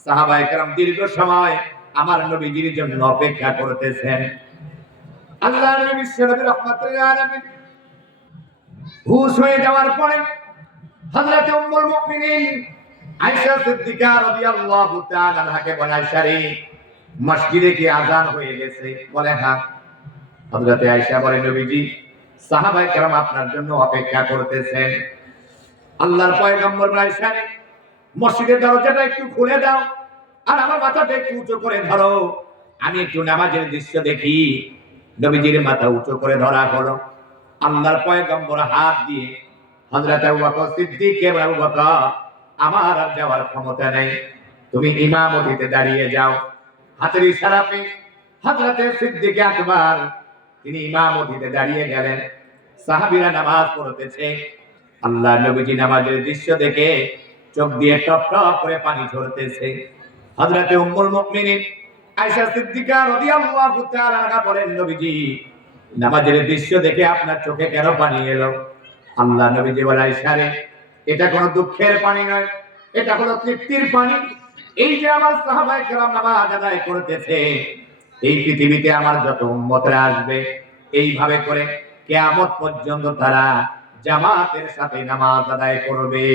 সাহাবায়ে কেরাম দীর্ঘ সময় আমার নবীজির জন্য অপেক্ষা করতেছেন। আল্লাহ নবী বিশ্ব নবী রহমাতুল আলামিন হুশ হয়ে যাওয়ার পরে হযরত উম্মুল মুমিনিন আয়েশা সিদ্দিকা রাদিয়াল্লাহু তাআলা আনহাকে বলে, আয়েশা রে, মসজিদে কি আযান হয়ে গেছে? বলে হ্যাঁ। হযরত আয়েশা বলে, নবীজি সাহাবায়ে কেরাম আপনার জন্য অপেক্ষা করতেছেন। আল্লাহর পয়গম্বর বলে, আয়েশা রে, মসজিদের দরজাটা একটু খুলে দাও আর আমার মাথাটা একটু উঁচু করে ধরো, আমি একটু নামাজের দৃশ্য দেখি। নবীজির মাথা উঁচু করে ধরা হলো। আল্লাহর পয়গম্বর হাত দিয়ে হযরত আবু বকর সিদ্দিক কে, আবু বকর, আমার আর যাওয়ার ক্ষমতা নেই, তুমি ইমামতিতে দাঁড়িয়ে যাও। হাতের ইশারা পেয়ে হযরত সিদ্দিক আকবর তিনি ইমামতিতে দাঁড়িয়ে গেলেন। সাহাবীরা নামাজ পড়তেছে। আল্লাহর নবীজি নামাজের দৃশ্য দেখে চোখ দিয়ে টপ টপ করে পানি ঝরতেছে। হযরত উম্মুল মুমিনিন আয়েশা সিদ্দিকা রাদিয়াল্লাহু তাআলা আনহা বলেন, নবীজি নামাজের দৃশ্য দেখে আপনার চোখে কেন পানি এলো? আল্লাহ নবীজি বলে, আয়েশা রে, এটা কোনো দুঃখের পানি নয়, এটা হলো তৃপ্তির পানি। এই যে আমার সাহাবায়ে কেরাম নামাজ আদায় করতেছে, এই পৃথিবীতে আমার যত উম্মতরা আসবে, এইভাবে করে কিয়ামত পর্যন্ত তারা জামাতের সাথে নামাজ আদায় করবে।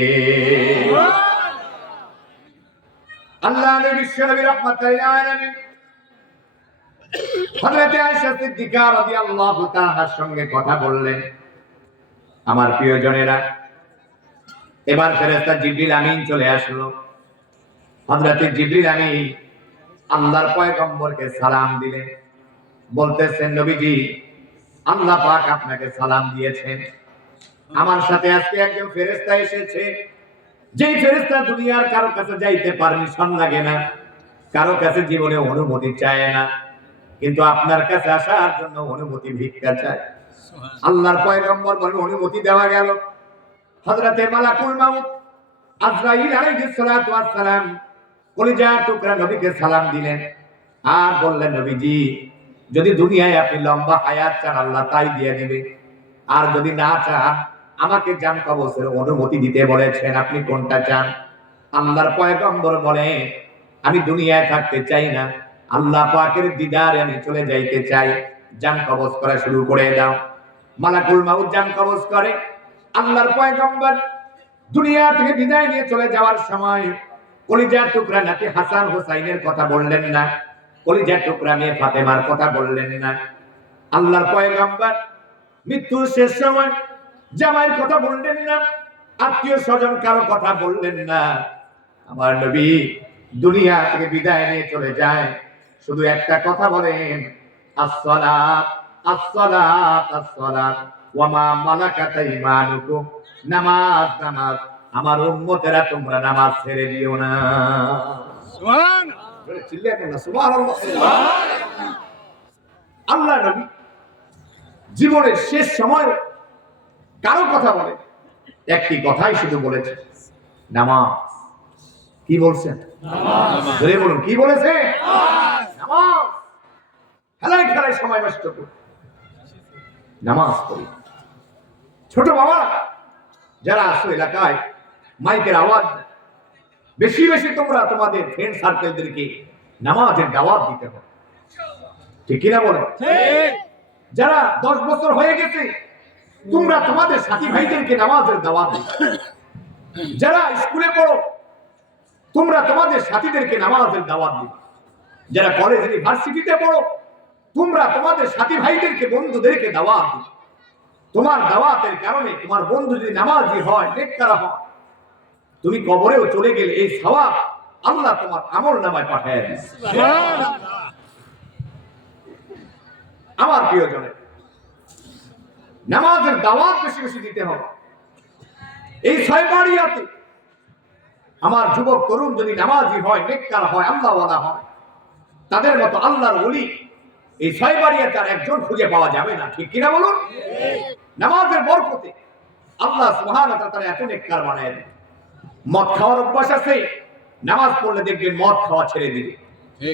আল্লাহ নবী বিশ্ব নবী রাহমাতুল আলামিন হযরত আয়েশা সিদ্দিকা রাদিয়াল্লাহু তাআলার সঙ্গে কথা বললেন। আমার প্রিয়জনেরা, এবার ফেরেশতা জিবরিল আমিন চলে আসলো। হযরত জিবরিল আমিন আল্লাহর পয়গম্বরকে সালাম দিলেন। বলতেছেন, নবীজি আল্লাহ পাক আপনাকে সালাম দিয়েছেন। আমার সাথে আজকে একজন ফেরেশতা এসেছে, যেই ফেরেশতা দুনিয়ার কারো কাছে যাইতে পারমিশন লাগে না, কারো কাছে জীবনে অনুমতি চায় না, কিন্তু আপনার কাছে আসার জন্য অনুমতি ভিক্ষা চায়। আল্লাহর পয়গম্বর বলেন, অনুমতি দেওয়া গেল। হযরতে মালাকুল মাউত আজরাইল আলাইহিস সালাতু ওয়াস সালাম কলিজার টুকরা নবীকে সালাম দিলেন আর বললেন, নবীজি যদি দুনিয়ায় আপনি লম্বা হায়াত চান, আল্লাহ তাই দিয়ে দিবে, আর যদি না চান, আমাকে জান কবজের অনুমতি দিতে বলেছেন, আপনি কোনটা চান? আল্লাহর পয়গম্বর বলেন, আমি দুনিয়ায় থাকতে চাই না, আল্লাহ পাকের দিদারে আমি চলে যাইতে চাই, জান কবজ করা শুরু করে দাও। মালাকুল মাউত জান কবজ করে। আল্লাহর পয়গম্বর দুনিয়া থেকে বিদায় নিয়ে চলে যাওয়ার সময় কলিজার টুকরা নাতি হাসান হুসাইনের কথা বললেন না, কলিজার টুকরা মেয়ে ফাতেমার কথা বললেন না। আল্লাহর পয়গম্বর মৃত্যুর শেষ সময় জামাইয়ের কথা বললেন না, আত্মীয় স্বজন কারো কথা বললেন না। আমার নবী দুনিয়া থেকে বিদায় নিয়ে চলে যায়, শুধু একটা কথা বলেন, আসসালাত আসসালাত আসসালাত ওয়া মা মালাকাত আইমানুকুম, নামাজ নামাজ, আমার উম্মতেরা তোমরা নামাজ ছেড়ে দিও না। সুবহানাল্লাহ, চিল্লায় কেন? সুবহানাল্লাহ। আল্লাহ নবী জীবনের শেষ সময় কারো কথা বলে, একটি কথাই শুধু বলেছে, নামাজ। কি বলছেন? নামাজ। বলুন, কি বলেছে? নামাজ। খেলায় খেলায় সময় নষ্ট করি, নামাজ পড়ি। ছোট বাবা যারা আসো এলাকায় মাইকের আওয়াজ দেয়। বেশি বেশি তোমরা তোমাদের ফ্রেন্ড সার্কেলদেরকে নামাজের দাওয়াত দিতে হবে, ঠিক কিনা বলো? যারা 10 বছর হয়ে গেছে তোমরা তোমাদের সাথী ভাইদেরকে নামাজের দাওয়াত দিবে। যারা স্কুলে পড়ো তোমরা তোমাদের সাথীদেরকে নামাজের দাওয়াত দিবে। যারা কলেজ ইউনিভার্সিটিতে পড়ো তোমরা তোমাদের সাথী ভাইদেরকে বন্ধুদেরকে দাওয়াত দিবে। তোমার দাওয়াতের কারণে তোমার বন্ধু যদি নামাজি হয়, নেককার হয়, তুমি কবরেও চলে গেলে এই সওয়াব আল্লাহ তোমার আমলনামায় পাঠিয়ে দেন। আমার প্রিয়জনের, নামাজের দাওয়াত বেশি বেশি দিতে হবে। এই ছয়বাড়িয়াতে আমার যুবক তরুণ যদি নামাজি হয়, নেককার হয়, আল্লাহওয়ালা হয়, তাদের মতো আল্লাহর ওলি এই ছয়বাড়িয়াতে আর একজন খুঁজে পাওয়া যাবে না, ঠিক কিনা বলুন? নামাজের বরকতে আল্লাহ সুবহানাহু ওয়া তাআলা এত নেককার বানায় দেন। মদ খাওয়ার অভ্যাস আছে, নামাজ পড়লে দেখবেন মদ খাওয়া ছেড়ে দিবে।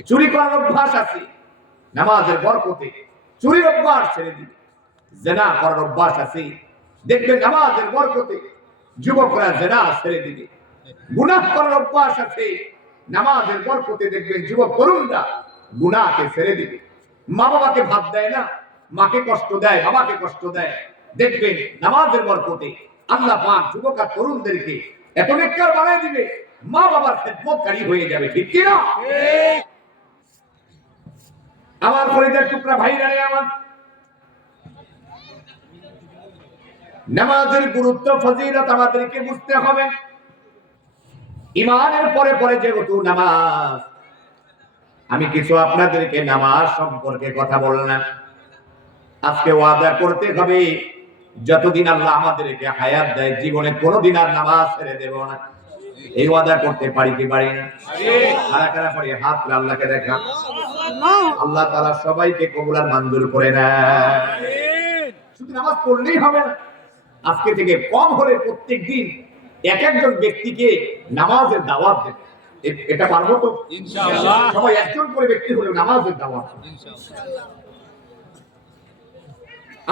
চুরি করার অভ্যাস আছে, নামাজের বরকতে চুরির অভ্যাস ছেড়ে দিবে। জিনা করার অভ্যাস আছে, দেখবেন নামাজের বরকতে যুবকরা জিনা ছেড়ে দিবে। গুনাহ করার অভ্যাস আছে, নামাজের বরকতে দেখবেন যুবক তরুণরা গুনাহকে ছেড়ে দিবে। মা বাবাকে ভাত দেয় না, মাকে কষ্ট দেয়, বাবাকে কষ্ট দেয়, দেখবেন নামাজের বরকতে আল্লাহ পাক যুবক আর তরুণদেরকে এত নেককার বানায় দিবে, মা বাবার খেদমতকারী হয়ে যাবে, ঠিক কি না? আমার কলিজার টুকরা ভাইরা রে আমার, নামাজের গুরুত্ব ফজিলত আমাদেরকে বুঝতে হবে। ঈমানের পরে পরে যেহেতু নামাজ, আমি কিছু আপনাদেরকে নামাজ সম্পর্কে কথা বললাম। আজকে ওয়াদা করতে হবে যতদিন আল্লাহ আমাদেরকে হায়াত দেয় জীবনে কোনোদিন আর নামাজ ছেড়ে দেব না। এই ওয়াদা করতে পারি কি পারি না? কারা কারা পারি হাত আল্লাহকে দেখা। আল্লাহ তাআলা সবাইকে কবুল আর মঞ্জুর করে না। শুধু নামাজ পড়লেই হবে না, আজকে থেকে কম হলে প্রত্যেকদিন এক একজন ব্যক্তিকে নামাজের দাওয়াত দেবে। এটা পারবো তো ইনশাআল্লাহ? সবাই একজন করে ব্যক্তি হলে নামাজের দাওয়াত।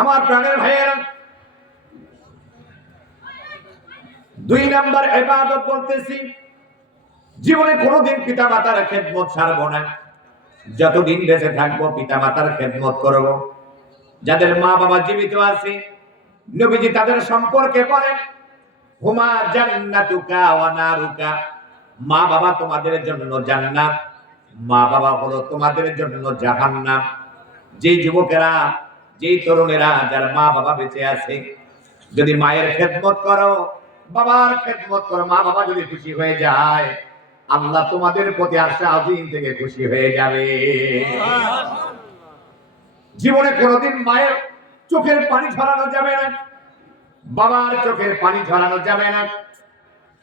আমার প্রাণের ভাইয়েরা, 2 নাম্বার ইবাদত বলতেছি, জীবনে কোনোদিন পিতা মাতার খেদমত ছাড়বো না। যতদিন বেঁচে থাকবো পিতা মাতার খেদমত করব। যাদের মা বাবা জীবিত আছে নবীজি তাদের সম্পর্কে বলেন, হুমা জান্নাতুকা ওয়া নারুকা, মা বাবা তোমাদের জন্য জান্নাত, মা বাবা হলো তোমাদের জন্য জাহান্নাম। যেই যুবকেরা, যেই তরুণেরা যার মা বাবা বেঁচে আছে, যদি মায়ের খেদমত করো, বাবার খেদমত করো, মা বাবা যদি খুশি হয়ে যায়, আল্লাহ তোমাদের প্রতি আরশে আজিম থেকে খুশি হয়ে যাবে। জীবনে কোনোদিন মায়ের চোখের পানি ঝরানো যাবে না, বাবার চোখের পানি ঝরানো যাবে না।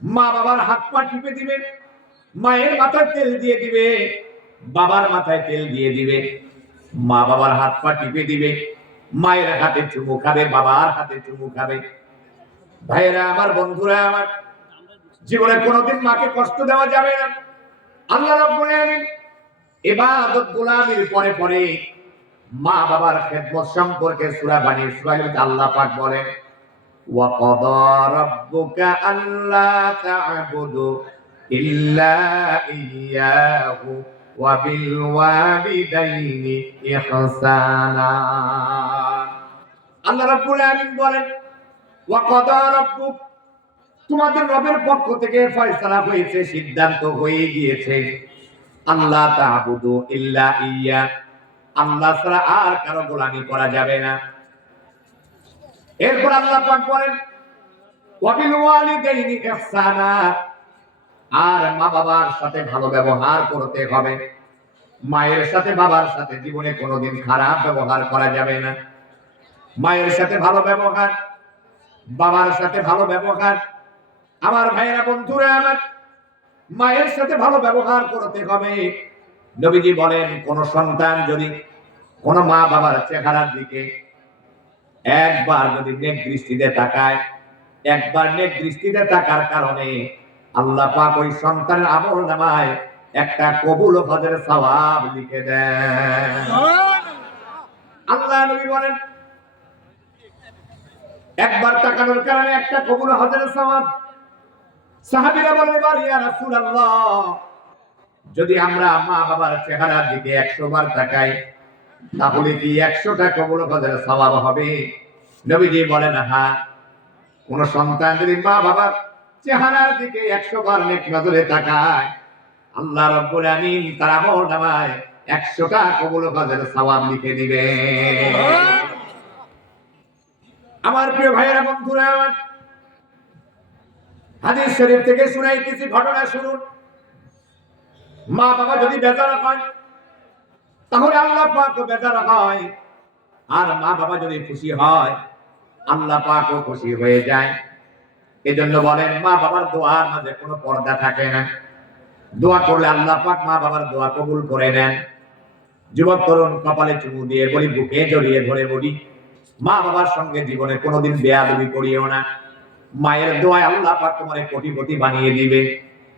মা বাবার হাত পা টিপে দিবে, মায়ের মাথায় তেল দিয়ে দিবে, বাবার মাথায় তেল দিয়ে দিবে। মা বাবার হাত পা টিপে দিবে, মায়ের হাতে চুমু খাবে, বাবার হাতে চুমু খাবে। ভাইয়েরা আমার, বন্ধুরা আমার, জীবনে কোনোদিন মাকে কষ্ট দেওয়া যাবে না। আল্লাহ রাব্বুল আলামিন ইবাদত গোলামির পরে পরে মা বাবার খেদমত সম্পর্কে সূরা বানী ইসরাঈল আল্লাহ পাক বলেন, ওয়া ক্বাদা রাব্বুকা আল্লা তা'বুদু ইল্লা ইয়্যাহু ওয়া বিল ওয়ালিদাইনি ইহসানা। আল্লাহ রাব্বুল আলামিন বলেন, ওয়া ক্বাদা রাব্বুক, তোমাদের রবের পক্ষ থেকে ফয়সালা হয়েছে, সিদ্ধান্ত হয়ে গিয়েছে, আল্লাহ তা'বুদু ইল্লা ইয়্যা, আল্লাহ ছাড়া আর কারো গোলামি করা যাবে না। এরপর আল্লাহ পাক বলেন, ওয়া বিল ওয়ালিদাইনি ইহসানা, আর মা বাবার সাথে ভালো ব্যবহার করতে হবে। মায়ের সাথে বাবার সাথে জীবনে কোনোদিন খারাপ ব্যবহার করা যাবে না। মায়ের সাথে ভালো ব্যবহার, বাবার সাথে ভালো ব্যবহার। আমার ভাইয়েরা, বন্ধুরা আমার, মায়ের সাথে ভালো ব্যবহার করতে হবে। নবীজি বলেন, কোন সন্তান যদি কোন মা বাবার চেহারার দিকে একবার যদি নেক দৃষ্টিতে তাকায়, একবার নেক দৃষ্টিতে তাকার কারণে আল্লাহ পাক ওই সন্তানের আমলনামায় একটা কবুল হজের সওয়াব লিখে দেন। আল্লাহ নবী বলেন, একবার তাকানোর কারণে একটা কবুল হজের সওয়াব। সাহাবীরা বললেন, ইয়া রাসূলুল্লাহ, যদি আমরা মা বাবার চেহারার দিকে 100 বার তাকাই তাহলে কি 100টা কবুল হজের সওয়াব হবে? নবীজি বলেন, হ্যাঁ। কোন সন্তান যদি মা বাবার চেহারার দিকে 100 বার নেক নজরে তাকায়, আল্লাহ রাব্বুল আমিন তার আমলনামায় 100টা কবুল হজের সওয়াব লিখে দিবে। আমার প্রিয় ভাইয়েরা, বন্ধুরা আমার, হাদিস শরীফ থেকে শুনাইতেছি, ঘটনা শুনুন। মা বাবা যদি বেজার হয় তাহলে আল্লাহ পাকও বেজার হয়, আর মা বাবা যদি খুশি হয় আল্লাহ পাকও খুশি হয়ে যায়। এজন্য বলেন, মা বাবার দোয়ার মাঝে কোনো পর্দা থাকে না। দোয়া করলে আল্লাহ পাক মা বাবার দোয়া কবুল করে নেন। যুবক তরুণ, কপালে চুমু দিয়ে বলি, বুকে জড়িয়ে ধরে বলি, মা বাবার সঙ্গে জীবনে কোনোদিন বেয়াদবি করিও না। মায়ের দোয়ায় আল্লাহ পাক তোমারে কোটিপতি বানিয়ে দিবে।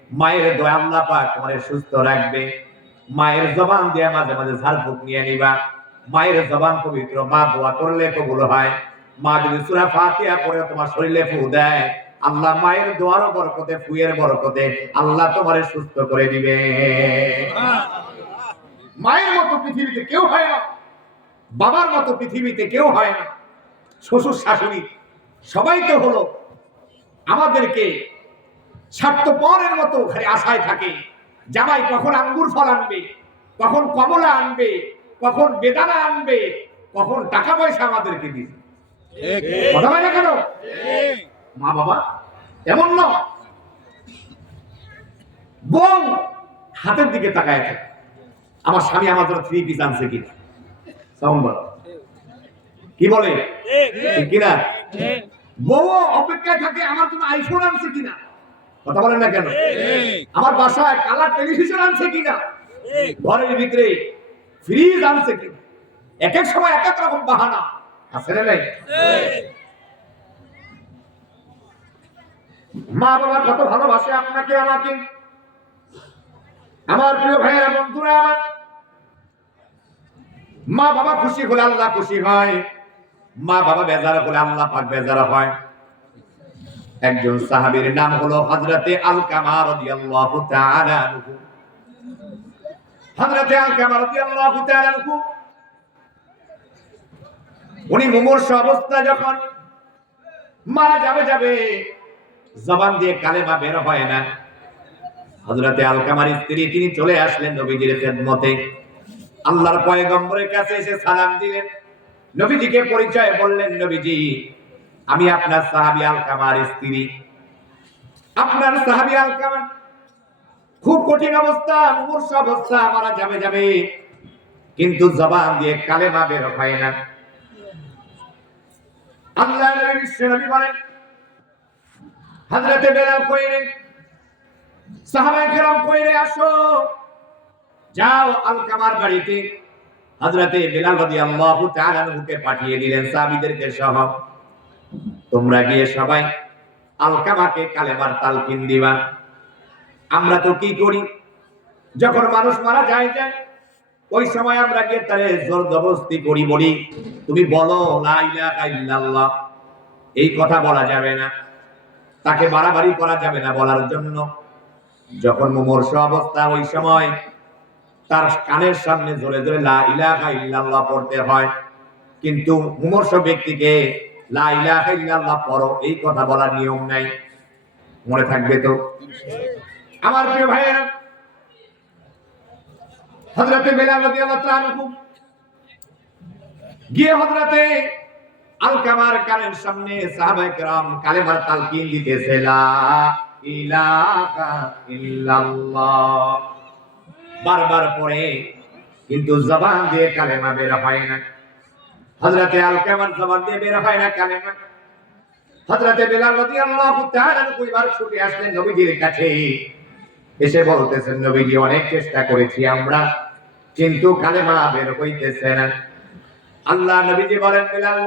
মায়ের দোয়া আল্লাহ পাক তোমারে সুস্থ রাখবে। মায়ের জবান দিয়ে মাঝে মাঝে ঝাড়ফুঁক নিয়ে নিবা। মায়ের জবান পবিত্র, মা দোয়া করলে কবুল হয়। মা যদি সূরা ফাতিহা পড়ে তোমার শরীরে ফু দেয়, আল্লাহ মায়ের দোয়ার বরকতে, ফুয়ের বরকতে আল্লাহ তোমারে সুস্থ করে দিবে। মায়ের মতো পৃথিবীতে কেউ হয় না, বাবার মতো পৃথিবীতে কেউ হয় না। শ্বশুর শাশুড়ি সবাই তো হলো আমাদেরকে স্বার্থপরের মতো ঘরে আশায় থাকে। জামাই কখন আঙ্গুর ফল আনবে, কখন কমলা আনবে, কখন বেদানা আনবে, কখন টাকা পয়সা আমাদেরকে দিবে। কথা হয় না কেন? মা বাবা এমন নয়। বউ হাতের দিকে তাকায় থাকে, আমার স্বামী আমার জন্য 3 পিস আনছে কিনা। কি বলে কিনা? বউ অপেক্ষায় থাকে আমার জন্য আইফোন আনছে কিনা। কথা বলেন না কেন? আমার বাসায় কালার টেলিভিশন আনছে কিনা, ঘরের ভিতরে ফ্রিজ আনছে কিনা। এক এক সময় এক এক রকম বাহানা আছে না নাই? মা বাবা কত ভালোবাসে আপনাকে আমাকে। আমার প্রিয় ভাইয়েরা, বন্ধুরা আমার, মা বাবা খুশি হলে আল্লাহ খুশি হয়, মা বাবা বেজার হলে আল্লাহ পাক বেজার হয়। একজন সাহাবীর নাম হলো হযরতে আলকামা রাদিয়াল্লাহু তাআলা আনহু। হযরতে আলকামা রাদিয়াল্লাহু তাআলা আনহু উনি মুমূর্ষ অবস্থা, যখন মারা যাবে জবান দিয়ে কালেমা বের হয় না। হযরতে আলকামার স্ত্রী তিনি চলে আসলেন নবীজির খেদমতে। আল্লাহর পয়গম্বরের কাছে এসে সালাম দিলেন, নবীজিকে পরিচয় বললেন, নবীজি আমি আপনার সাহাবী আলকামার স্ত্রী। আপনার সাহাবী আলকামা খুব কঠিন অবস্থা, মুমূর্ষ অবস্থা, মারা যাবে কিন্তু জবান দিয়ে কালেমা বের হয় না। আল্লাহর নবী বিশ্বনবী বলেন, হযরতে বেলাল কইরে, সাহাবায়ে কেরাম কইরে, আসো যাও আলকামার বাড়িতে। হযরতে বেলাল রাদিয়াল্লাহু তাআলা আনহুকে পাঠিয়ে দিলেন সাহাবীদেরকে সহ, তোমরা গিয়ে সবাই আলকামাকে কালেমার তালকিন দিবা। আমরা তো কি করি, যখন মানুষ মারা যায় ওই সময় আমরা গিয়ে তারে জোর জবরদস্তি করি, বলি তুমি বলো লা ইলাহা ইল্লাল্লাহ। এই কথা বলা যাবে না, তাকে বাড়াবাড়ি করা যাবে না বলার জন্য। যখন মুমূর্ষ অবস্থা, ওই সময় তার কানের সামনে জোরে জোরে লা ইলাহা ইল্লাল্লাহ পড়তে হয়। কিন্তু মুমূর্ষ ব্যক্তিকে লা ইলাহা ইল্লাল্লাহ পড়ো এই কথা বলার নিয়ম নাই। মনে থাকবে তো? আমার প্রিয় ভাইয়েরা, হযরতে বেলাল রাদিয়াল্লাহু তাআলা আনহু গিয়ে হযরতে আলকামার কানের সামনে সাহাবায়ে কেরাম কালেমার তালকিন দিতেছে, লা ইলাহা ইল্লাল্লাহ বারবার পড়ে, কিন্তু জবান দিয়ে কালেমা বের হয় না। হযরতে আলকামার জবান দিয়ে বের হয় না কালেমা। হযরতে বেলাল রাদিয়াল্লাহু তাআলা আনহু এবার ছুটে আসলেন নবীজির কাছে, এসে বলতেছেন, নবীজি অনেক চেষ্টা করেছি আমরা, কিন্তু কালেমা বের হইতেছে না। আল্লাহ নবীজি বলেন, বেলাল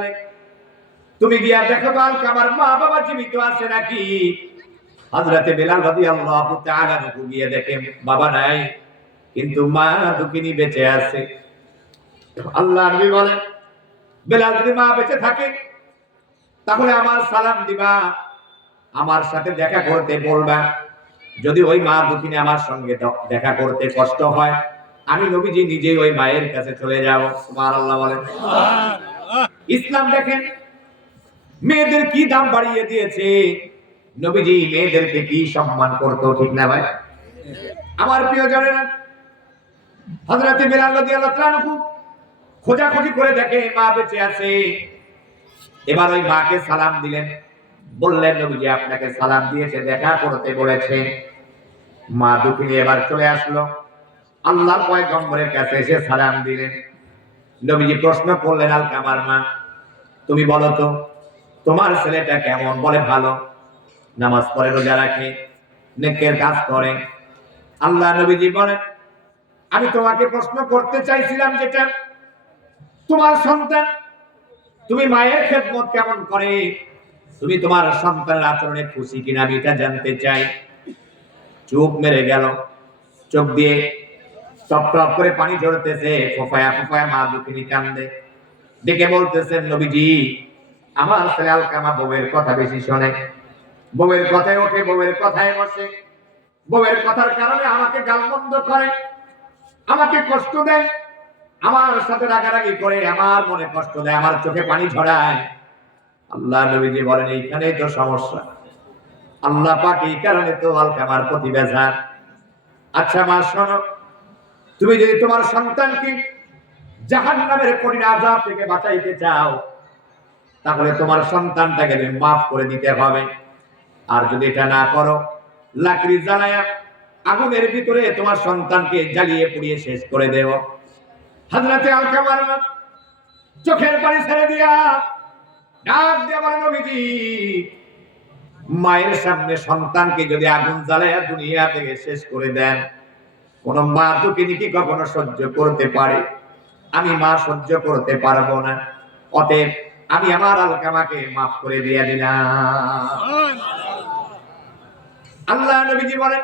তুমি গিয়া দেখো তো আলকামার মা বাবা জীবিত আছে নাকি। হযরতে বেলাল রাদিয়াল্লাহু তাআলা আনহু গিয়ে দেখেন বাবা নাই, কিন্তু মা দুঃখিনী বেঁচে আছে। আল্লাহ নবী বলেন, বেলাল যদি মা বেঁচে থাকে তাহলে আমার সালাম দিবা, আমার সাথে দেখা করতে বলবা। যদি ওই মা দুঃখিনী আমার সঙ্গে দেখা করতে কষ্ট হয়, আমি নবীজি নিজেই ওই মায়ের কাছে চলে যাব। সুবহানাল্লাহ বলেন। ইসলাম দেখেন মেয়েদের কি দাম বাড়িয়ে দিয়েছে। নবীজি মেয়েদেরকে কি সম্মান করতো, ঠিক না ভাই? আমার প্রিয় জনেরা, হযরত বিলাল রাদিয়াল্লাহু তাআলা খোঁজাখুঁজি করে দেখে মা বেঁচে আছে। এবার ওই মাকে সালাম দিলেন, বললেন নবীজি আপনাকে সালাম দিয়েছে, দেখা করতে বলেছে। মা দুঃখিনী এবার চলে আসলো, আল্লাহর পয়গম্বরের কাছে এসে সালাম দিলেন। নবীজি প্রশ্ন করলেন, আলকামার মা, তুমি বলো তো তোমার ছেলেটা কেমন? বলে ভালো, নামাজ পড়ে, রোজা রাখে, নেকের কাজ করে। আল্লাহ নবীজি বলেন, আমি তোমাকে প্রশ্ন করতে চাইছিলাম যেটা, তোমার সন্তান, তুমি মায়ের খেদমত কেমন করে, তুমি তোমার সন্তানের আচরণে খুশি কিনা, আমি এটা জানতে চাই। চুপ মেরে গেল, চোখ দিয়ে টপ টপ করে পানি ঝরতেছে, ফোফায়া ফোফায়া মা দুঃখিনী কান্দে। ডেকে বলতেছেন, নবীজি আমার ছেলে আলকামা বউয়ের কথা বেশি শোনে, বউয়ের কথায় ওঠে, বউয়ের কথায় বসে, বউয়ের কথার কারণে আমাকে গালমন্দ করে, আমাকে কষ্ট দেয়, আমার সাথে রাগারাগি করে, আমার মনে কষ্ট দেয়, আমার চোখে পানি ঝরায়। আল্লাহ নবীজি বলেন, এইখানেই তো সমস্যা। আল্লাহ পাক এই কারণে তো আলকামার প্রতি বেজার। আচ্ছা মা শোনো, তুমি যদি তোমার সন্তানকে জাহান্নামের কঠিন আযাব থেকে বাঁচাইতে চাও, তাহলে তোমার সন্তানটাকে মাফ করে দিতে হবে। আর যদি এটা না করো, লাকড়ি জ্বালায়া আগুনের ভিতরে তোমার সন্তানকে জ্বালিয়ে পুড়িয়ে শেষ করে দেব। হযরতে আলকামার মা চোখের পানি ছেড়ে দিয়া ডাক দিয়ে বলেন, নবীজি মায়ের সামনে সন্তানকে যদি আগুন জ্বালায়া দুনিয়া থেকে শেষ করে দেন, কোন মা দুঃখিনী কি কখনো সহ্য করতে পারে? আমি মা সহ্য করতে পারবো না। অতএব আমি আমার আলকামাকে মাফ করে দিয়ে দিলাম। আল্লাহ নবীজি বলেন,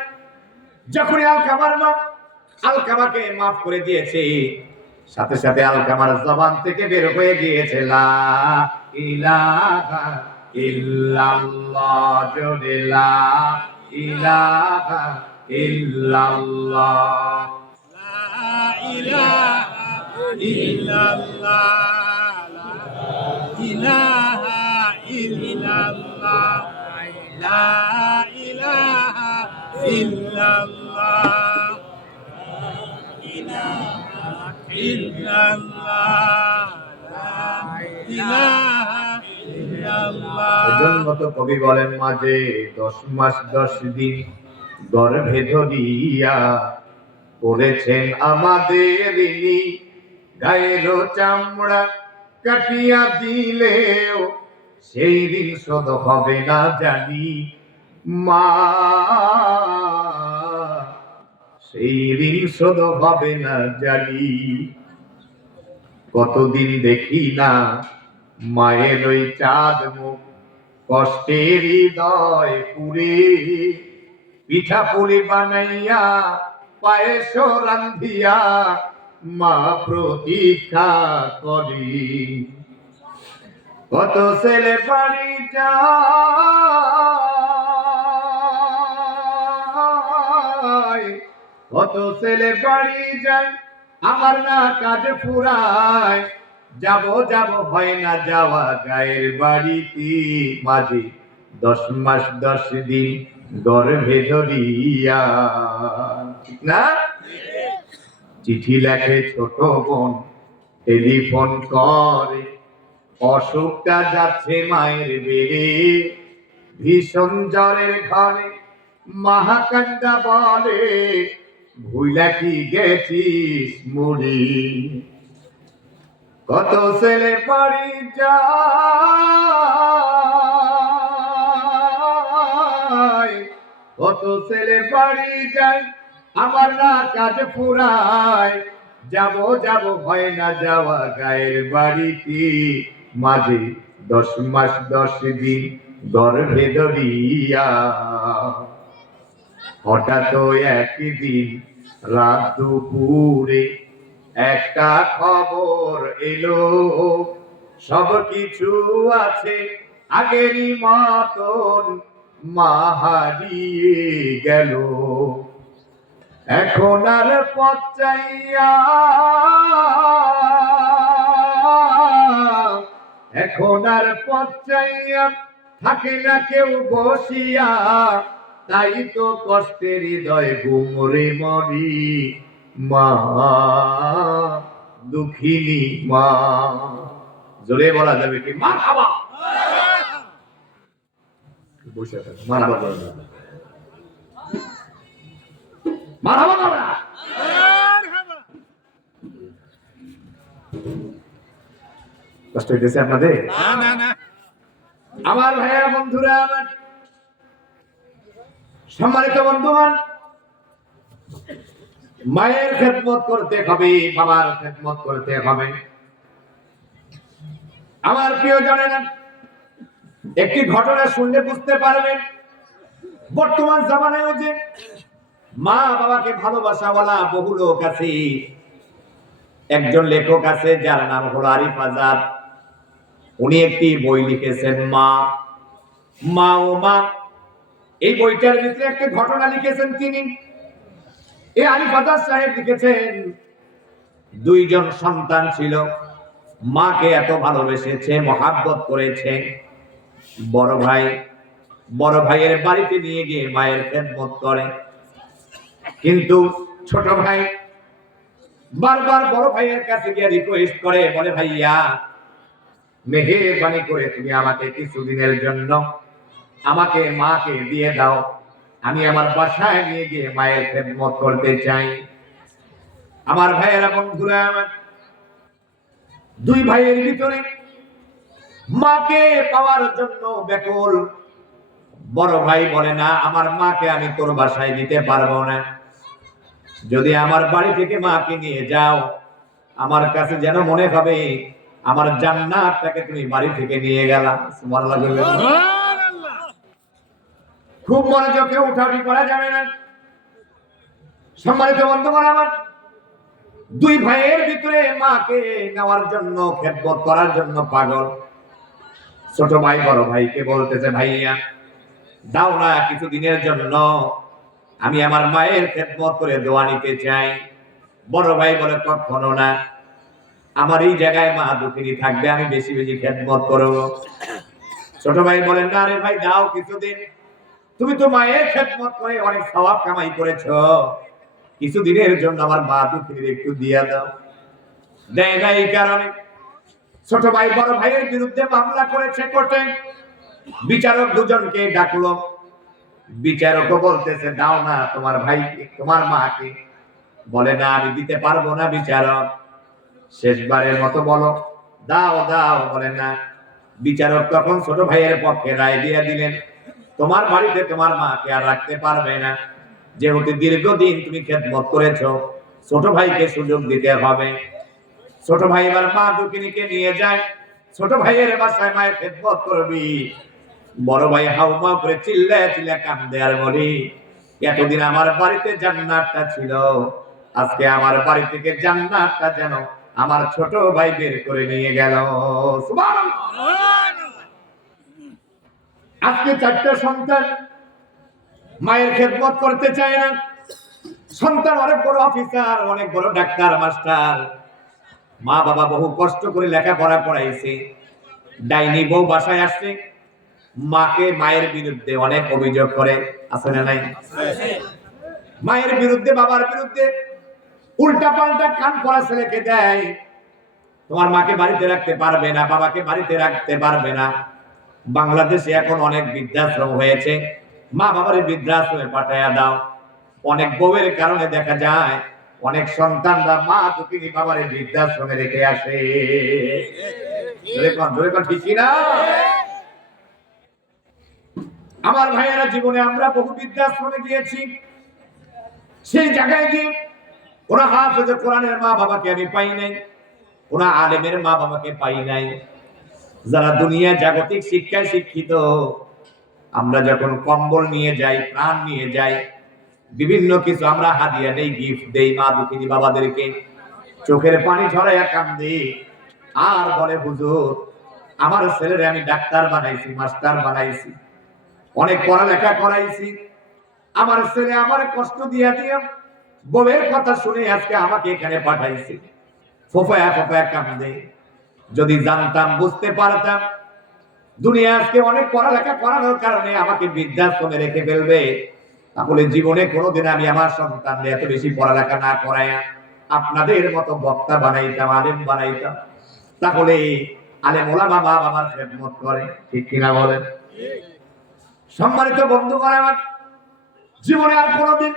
যখনই আলকামার মা আলকামাকে মাফ করে দিয়েছে, সাথে সাথে আলকামার জবান থেকে বের হয়ে গিয়েছে লা ইলাহা ইল্লাল্লাহ, জোরে লা ইলাহা ইল্লাল্লাহ, লা ইলাহা ইল্লাল্লাহ, লা ইলাহা ইল্লাল্লাহ, লা ইলাহা ইল্লাল্লাহ, ইল্লাল্লাহ, লা ইলাহা ইল্লাল্লাহ। এজন্য তো কবি বলেন, মাঝে 10 মাস 10 দিন গর্ভে ধরিয়া করেছেন আমাদের ইনি, গায়ের চামড়া কাটিয়া দিলেও সেই দিন শোধ হবে না জানি মা, সেই দিন শোধ হবে না জানি। কতদিন দেখি না মায়ের ওই চাঁদ মুখ, কষ্টের হৃদয় পুরে, পিঠা পুলি বানাইয়া পায়েস রান্ধিয়া মা প্রতীক্ষা করি। কত ছেলে বাড়ি যায়, কত ছেলে বাড়ি যায়, আমার না কাজ ফুরায়, যাব যাব হয় না যাওয়া গায়ের বাড়িতে। মাঝে 10 মাস 10 দিন গর্ভে ধরিয়া, ঠিক না? চিঠি লেখে ছোট বোন, টেলিফোন করে, অসুখটা যাচ্ছে মায়ের বেড়ে, ভীষণ জ্বরের ঘরে মহাকান্দা বলে, ভুইলা কি গেছিস মুড়ি। কত ছেলে বাড়ি যায়, কত ছেলে বাড়ি যায়, আমার না কাজ ফুরায়, যাব যাব হয় না যাওয়া গায়ের বাড়িতে। মাঝে 10 মাস 10 দিন গর্ভে ধরিয়া, হঠাৎ একদিন রাত দুপুরে একটা খবর এলো, সব কিছু আছে আগেরই মতন, মা হারিয়ে গেল, এখন আর পথ চাইয়া, এখন আর পথ চাইয়া থাকে না কেউ বসিয়া, তাই তো কষ্টের হৃদয় ঘুমরে মরি, মা দুঃখিনী মা। জোরে বলা যাবে কি মা বাবা? বসে থাকো, মা বাবা বলে না, মা বাবা বলে না। কষ্ট হইতেছে আপনাদের? না না না, আমার ভাইয়েরা, বন্ধুরা, আমার সম্মানিত বন্ধুগণ, মায়ের খেদমত করতে হবে, বাবার খেদমত করতে হবে। আমার প্রিয়জনেরা, একটি ঘটনা শুনলে বুঝতে পারবেন বর্তমান জামানায় যে মা বাবাকে ভালোবাসাওয়ালা বহু লোক আছে। একজন লেখক আছে যার নাম হলো আরিফ আজাদ। উনি একটি বই লিখেছেন, মা মা ও মা। এই বইটার ভিতরে একটা ঘটনা লিখেছেন তিনি। এই আরিফ আজাদ সাহেব লিখেছেন, দুইজন সন্তান ছিল, মাকে এত ভালোবেসেছে, মহাব্বত করেছে। বড় ভাইয়ের বাড়িতে নিয়ে গিয়ে মায়ের খেদমত করে, কিন্তু ছোট ভাই বারবার বড় ভাইয়ের কাছে গিয়ে রিকোয়েস্ট করে, বলে ভাইয়া মেহেরবানি করে তুমি আমাকে কিছুদিনের জন্য আমাকে মাকে দিয়ে দাও, আমি আমার বাসায় নিয়ে গিয়ে মায়ের খেদমত করতে চাই। আমার ভাইয়েরা, বন্ধুরা, আমার দুই ভাইয়ের ভিতরে মাকে পাওয়ার জন্য ব্যাকুল। বড় ভাই বলে, না, আমার মাকে আমি তোর বাসায় দিতে পারবো না, যদি আমার বাড়ি থেকে মাকে নিয়ে যাও আমার কাছে যেন মনে হবে আমার জান্নাতটাকে তুমি বাড়ি থেকে নিয়ে গেলা। সুবহানাল্লাহ বলবেন। খুব মনোযোগে উঠাউঠি করা যাবে না। সম্মানিত বন্ধুগণ, আমার দুই ভাইয়ের ভিতরে মাকে নেওয়ার জন্য, খেদমত করার জন্য পাগল। ছোট ভাই বড় ভাইকে বলতেছে, ভাইয়া দাও না কিছুদিনের জন্য, আমি আমার মায়ের খেদমত করে দোয়া নিতে চাই। বড় ভাই বলে, কখনো না, আমার এই জায়গায় মা দুঃখিনী থাকবে, আমি বেশি বেশি খেদমত করব। ছোট ভাই বলেন, না রে ভাই, দাও কিছুদিন, তুমি তো মায়ের খেদমত করে অনেক সওয়াব কামাই করেছো, কিছুদিনের জন্য আমার মা দুঃখিনীর একটু দিয়া দাও। দেয় না। এই কারণে ছোট ভাই বড় ভাইয়ের বিরুদ্ধে মামলা করেছে কোর্টে। বিচারক দুজনকে ডাকলো। বিচারকও বলতেছে, দাও না তোমার ভাইকে, তোমার মাকে। বলে, না, আমি দিতে পারবো না বিচারক, শেষবারের মতো বলো, দাও দাও। বলে, না। বিচারক তখন ছোট ভাইয়ের পক্ষে রায় দিয়ে দিলেন, তোমার বাড়িতে তোমার মাকে আর রাখতে পারবে না, যেহেতু দীর্ঘদিন তুমি খেদমত করেছো, ছোট ভাইকে সুযোগ দিতে হবে। ছোট ভাই এবার মা দুঃখিনীকে নিয়ে যায়, ছোট ভাইয়ের বাসায় মায়ের খেদমত করবি। বড় ভাই হাউমাউ করে চিল্লায় চিল্লায় কান্দে আর বলি, এতদিন আমার বাড়িতে জান্নাতটা ছিল, আজকে আমার বাড়ি থেকে জান্নাতটা যেন আমার ছোট ভাই বের করে নিয়ে গেল। সুবহানাল্লাহ। আজকে চারটা সন্তান মায়ের খেদমত করতে চায় না। সন্তান অনেক বড় অফিসার, অনেক বড় ডাক্তার, মাস্টার, মা বাবা বহু কষ্ট করে লেখাপড়া করাইছে। ডাইনি বউ বাসায় আসছে, মাকে মায়ের বিরুদ্ধে অনেক অভিযোগ করে, আছে না নাই? মায়ের বিরুদ্ধে, বাবার বিরুদ্ধে উল্টা পাল্টা কান পড়া ছেলেকে দেয়। তোমার মাকে বাড়িতে রাখতে পারবে না, বাবাকে বাড়িতে রাখতে পারবে না। বাংলাদেশে এখন অনেক বৃদ্ধাশ্রম হয়েছে, মা বাবার বৃদ্ধাশ্রমে পাঠাইয়া দাও। অনেক বউয়ের কারণে দেখা যায় অনেক সন্তানরা মা দুঃখিনী বাবার বৃদ্ধাশ্রমে রেখে আসে। ঠিক না? আমার ভাইয়েরা, জীবনে আমরা বহু বৃদ্ধাশ্রমে গিয়েছি। সেই জায়গায় গিয়ে ওরা হাফেজে কোরআনের মা বাবাকে আমি পাই নাই, ওরা আলেমের মা বাবাকে পাই নাই। যারা দুনিয়া জাগতিক শিক্ষায় শিক্ষিত, আমরা যখন কম্বল নিয়ে যাই, প্রাণ নিয়ে যাই, বিভিন্ন কিছু আমরা হাদিয়া দেই, গিফট দেই মা দুঃখিনী বাবাদেরকে, চোখের পানি ঝরাইয়া কান্দি আর বলে, হুজুর আমার ছেলেরে আমি ডাক্তার বানাইছি, মাস্টার বানাইছি, অনেক পড়ালেখা করাইছি, আমার ছেলে আমার কষ্ট দিয়া দিয়া বউয়ের কথা শুনে আজকে আমাকে এখানে পাঠাইছে। ফোফায়া ফোফায়া কান্দে। যদি জানতাম, বুঝতে পারতাম দুনিয়া আজকে অনেক পড়ালেখা করানোর কারণে আমাকে বৃদ্ধাশ্রমে রেখে ফেলবে, তাহলে জীবনে কোনোদিন আমি আমার সন্তানদের এত বেশি পড়ালেখা না করাইয়া আপনাদের মতো বক্তা বানাইতাম, আলেম বানাইতাম। তাহলে আলেম ওলামা মা বাবার খেদমত করে, ঠিক কিনা বলেন? সম্মানিত বন্ধুগণ আমার, জীবনে আর কোনোদিন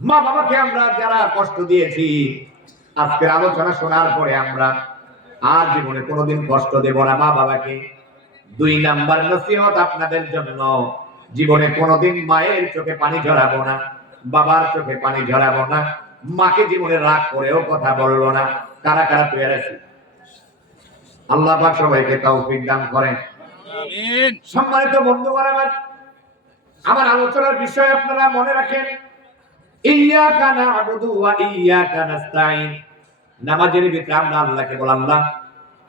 মা বাবাকে আমরা যারা কষ্ট দিয়েছি, আজকের আলোচনা শোনার পরে আমরা আর জীবনে কোনোদিন কষ্ট দেব না মা বাবাকে। 2 নাম্বার নসিহত আপনাদের জন্য, জীবনে কোনোদিন মায়ের চোখে পানি ঝরাবো না, বাবার চোখে পানি ঝরাবো না, মাকে জীবনে রাগ করেও কথা বলবো না। কারা কারা তৈরি আছে? আল্লাহ পাক সবাইকে তৌফিক দান করেন। আমিন। সম্মানিত বন্ধুগণ আমার আলোচনার বিষয় আপনারা মনে রাখেন, ইয়্যাকা না'বুদু ওয়া ইয়্যাকা নাস্তাঈন। নামাজের ভিতরে আমরা আল্লাহকে বলি, আল্লাহ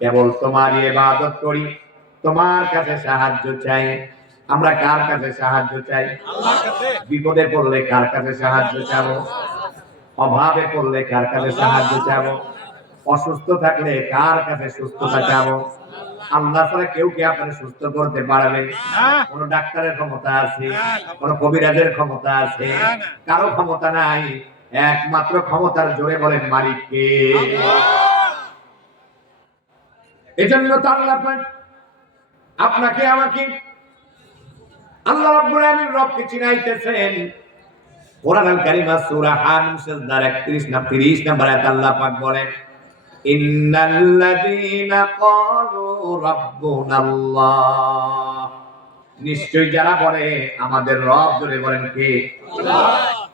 কেবল তোমারই ইবাদত করি, তোমার কাছে সাহায্য চাই। আমরা কার কাছে সাহায্য চাই? আল্লাহর কাছে। বিপদে পড়লে কার কাছে সাহায্য চাবো? অভাবে পড়লে কার কাছে সাহায্য চাবো? অসুস্থ থাকলে কার কাছে সুস্থতা চাবো? আল্লাহ ছাড়া কেউ কি আপনাকে সুস্থ করতে পারবে? কোন ডাক্তারের ক্ষমতা আছে? কোন কবিরাজের ক্ষমতা আছে? কারো ক্ষমতা নাই। একমাত্র ক্ষমতার জোরে বলেন মালিককে। এজন্য তো আল্লাহ পাক আপনাকে আমাকে, আল্লাহ রাব্বুল আলামিন রবকে চিনাইতেছেন। কোরআনুল কারীম সূরা হামিম সিজদার 30 নম্বর আয়াত আল্লাহ পাক বলেন, ইন্নাল্লাযীনা ক্বালু রাব্বুনাল্লাহ, নিশ্চয়ই যারা বলে আমাদের রব, জোরে বলেন কে? আল্লাহ।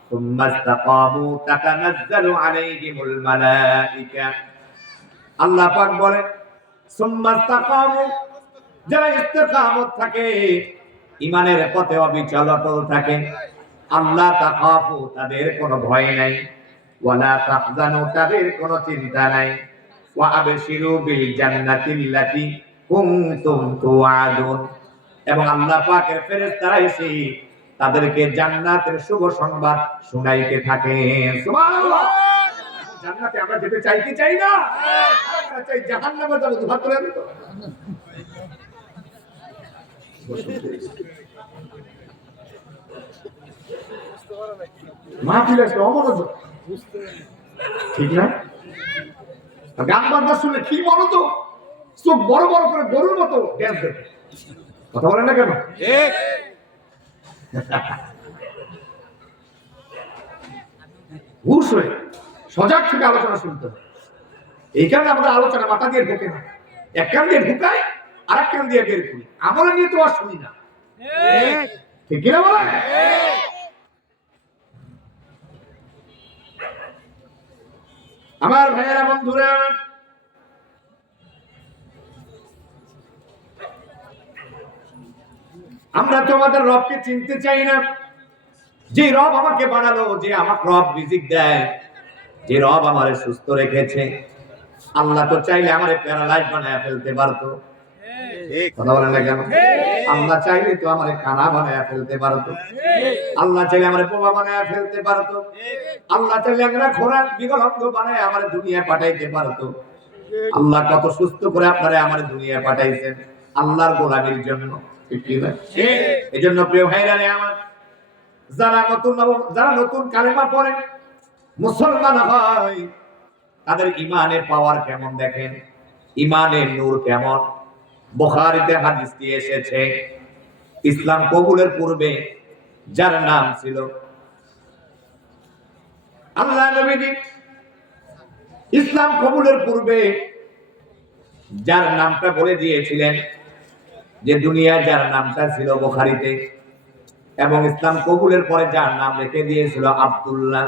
সুম্মা ইসতাকামু তাতানাজ্জালু আলাইহিমুল মালায়েকা, আল্লাহ পাক বলেন সুম্মা ইসতাকামু, যারা ইস্তেকামত থাকে, ঈমানের পথে অবিচল অটল থাকে, আল্লাহ তাখাফু, তাদের কোনো ভয় নাই, ওয়ালা তাহজানু, তাদের কোনো চিন্তা নাই, ওয়া আবশিরু বিল জান্নাতিল্লাতী কুনতুম তুআদুন, এবং আল্লাহ পাকের ফেরেশতারা এসে তাদেরকে জান্নাতের শুভ সংবাদ শুনাইতে থাকে। সুবহানাল্লাহ। জান্নাতে আমরা যেতে চাই কি চাই না? আমরা চাই জাহান্নামে যাব। দুহাত তুলে দিন তো। মাহফিল আসলে অমনোযোগ, ঠিক না? গান বাজনা শুনলে কি মনোযোগ, চোখ বড় বড় করে গরুর মতো ড্যান্স দেবে। কথা বলেন না কেন? ঠিক। হুশ হয়ে সজাগ থেকে আলোচনা শুনতে হবে। এই কারণে আমাদের আলোচনা মাথা দিয়ে ঢোকে না, এক কান দিয়ে ঢুকাই আর এক কান দিয়ে বের করি। আমলে নিয়ে তো আর শুনি না, ঠিক। ঠিক কিনা বলেন? আমার ভাইয়েরা, বন্ধুরা, আমরা তো আমাদের রবকে চিনতে চাই না। যে রব আমাকে বানালো, যে আমার রব রিজিক দেয়, যে রব আমারে সুস্থ রেখেছে, আল্লাহ তো চাইলে আমারে প্যারালাইজ বানায় ফেলতে পারতো। ঠিক। কথা বলেন না কেন? আল্লাহ চাইলে তো আমারে কানা বানায় ফেলতে পারতো। আল্লাহ চাইলে আমারে বোবা বানায় ফেলতে পারতো। আল্লাহ চাইলে একটা ঘোড়া বিকলাঙ্গ বানায় আমারে দুনিয়ায় পাঠাইতে পারতো। আল্লাহ কত সুস্থ করে আপনারা আমারে দুনিয়ায় পাঠাইছেন আল্লাহর গোলামির জন্য, ঠিক কি না? এজন্য প্রিয় ভাইরা আমার, যারা নতুন কালেমা পড়ে মুসলমান হয়, তাদের ইমানের পাওয়ার কেমন দেখেন, ইমানের নূর কেমন। বুখারীতে হাদিসটি এসেছে, ইসলাম কবুলের পূর্বে যার নাম ছিল, আল্লাহ নবীজি ইসলাম কবুলের পূর্বে যার নামটা বলে দিয়েছিলেন, যে দুনিয়ায় যার নামটা ছিল বুখারীতে, এবং ইসলাম কবুলের পরে যার নাম রেখে দিয়েছিল আব্দুল্লাহ।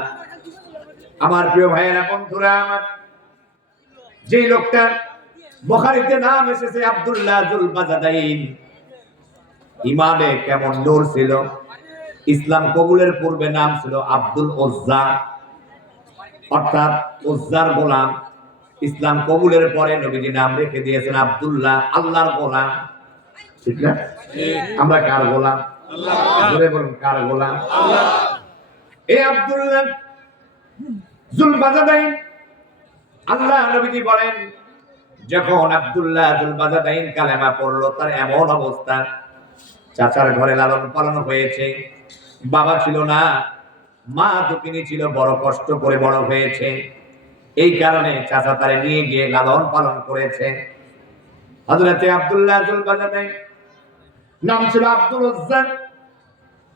আমার প্রিয় ভাইয়েরা, বন্ধুরা আমার, যে লোকটা বুখারীতে নাম এসেছে আব্দুল্লাহ যুল বাজাদাইন, ইমানে কেমন নূর ছিল। ইসলাম কবুলের পূর্বে নাম ছিল আব্দুল উজ্জা, অর্থাৎ উজ্জার গোলাম। ইসলাম কবুলের পরে নবীজি নাম রেখে দিয়েছেন আব্দুল্লাহ, আল্লাহর গোলাম, ঠিক না? আমরা কার গোলাম? আল্লাহ জোরে বলুন কার গোলাম? এই আব্দুল্লাহ জুলবাজাদাইন, আল্লাহ নবীজি বলেন যখন আব্দুল্লাহ জুলবাজাদাইন কালেমা পড়লো তার এমন অবস্থা, চাচার ঘরে লালন পালন হয়েছে, বাবা ছিল না, মা দুঃখিনী ছিল, বড় কষ্ট করে বড় হয়েছে, এই কারণে চাচা তারে নিয়ে গিয়ে লালন পালন করেছে। হযরতে আব্দুল্লাহ জুলবাজাদাইন নাম ছিল আব্দুল উজ্জা।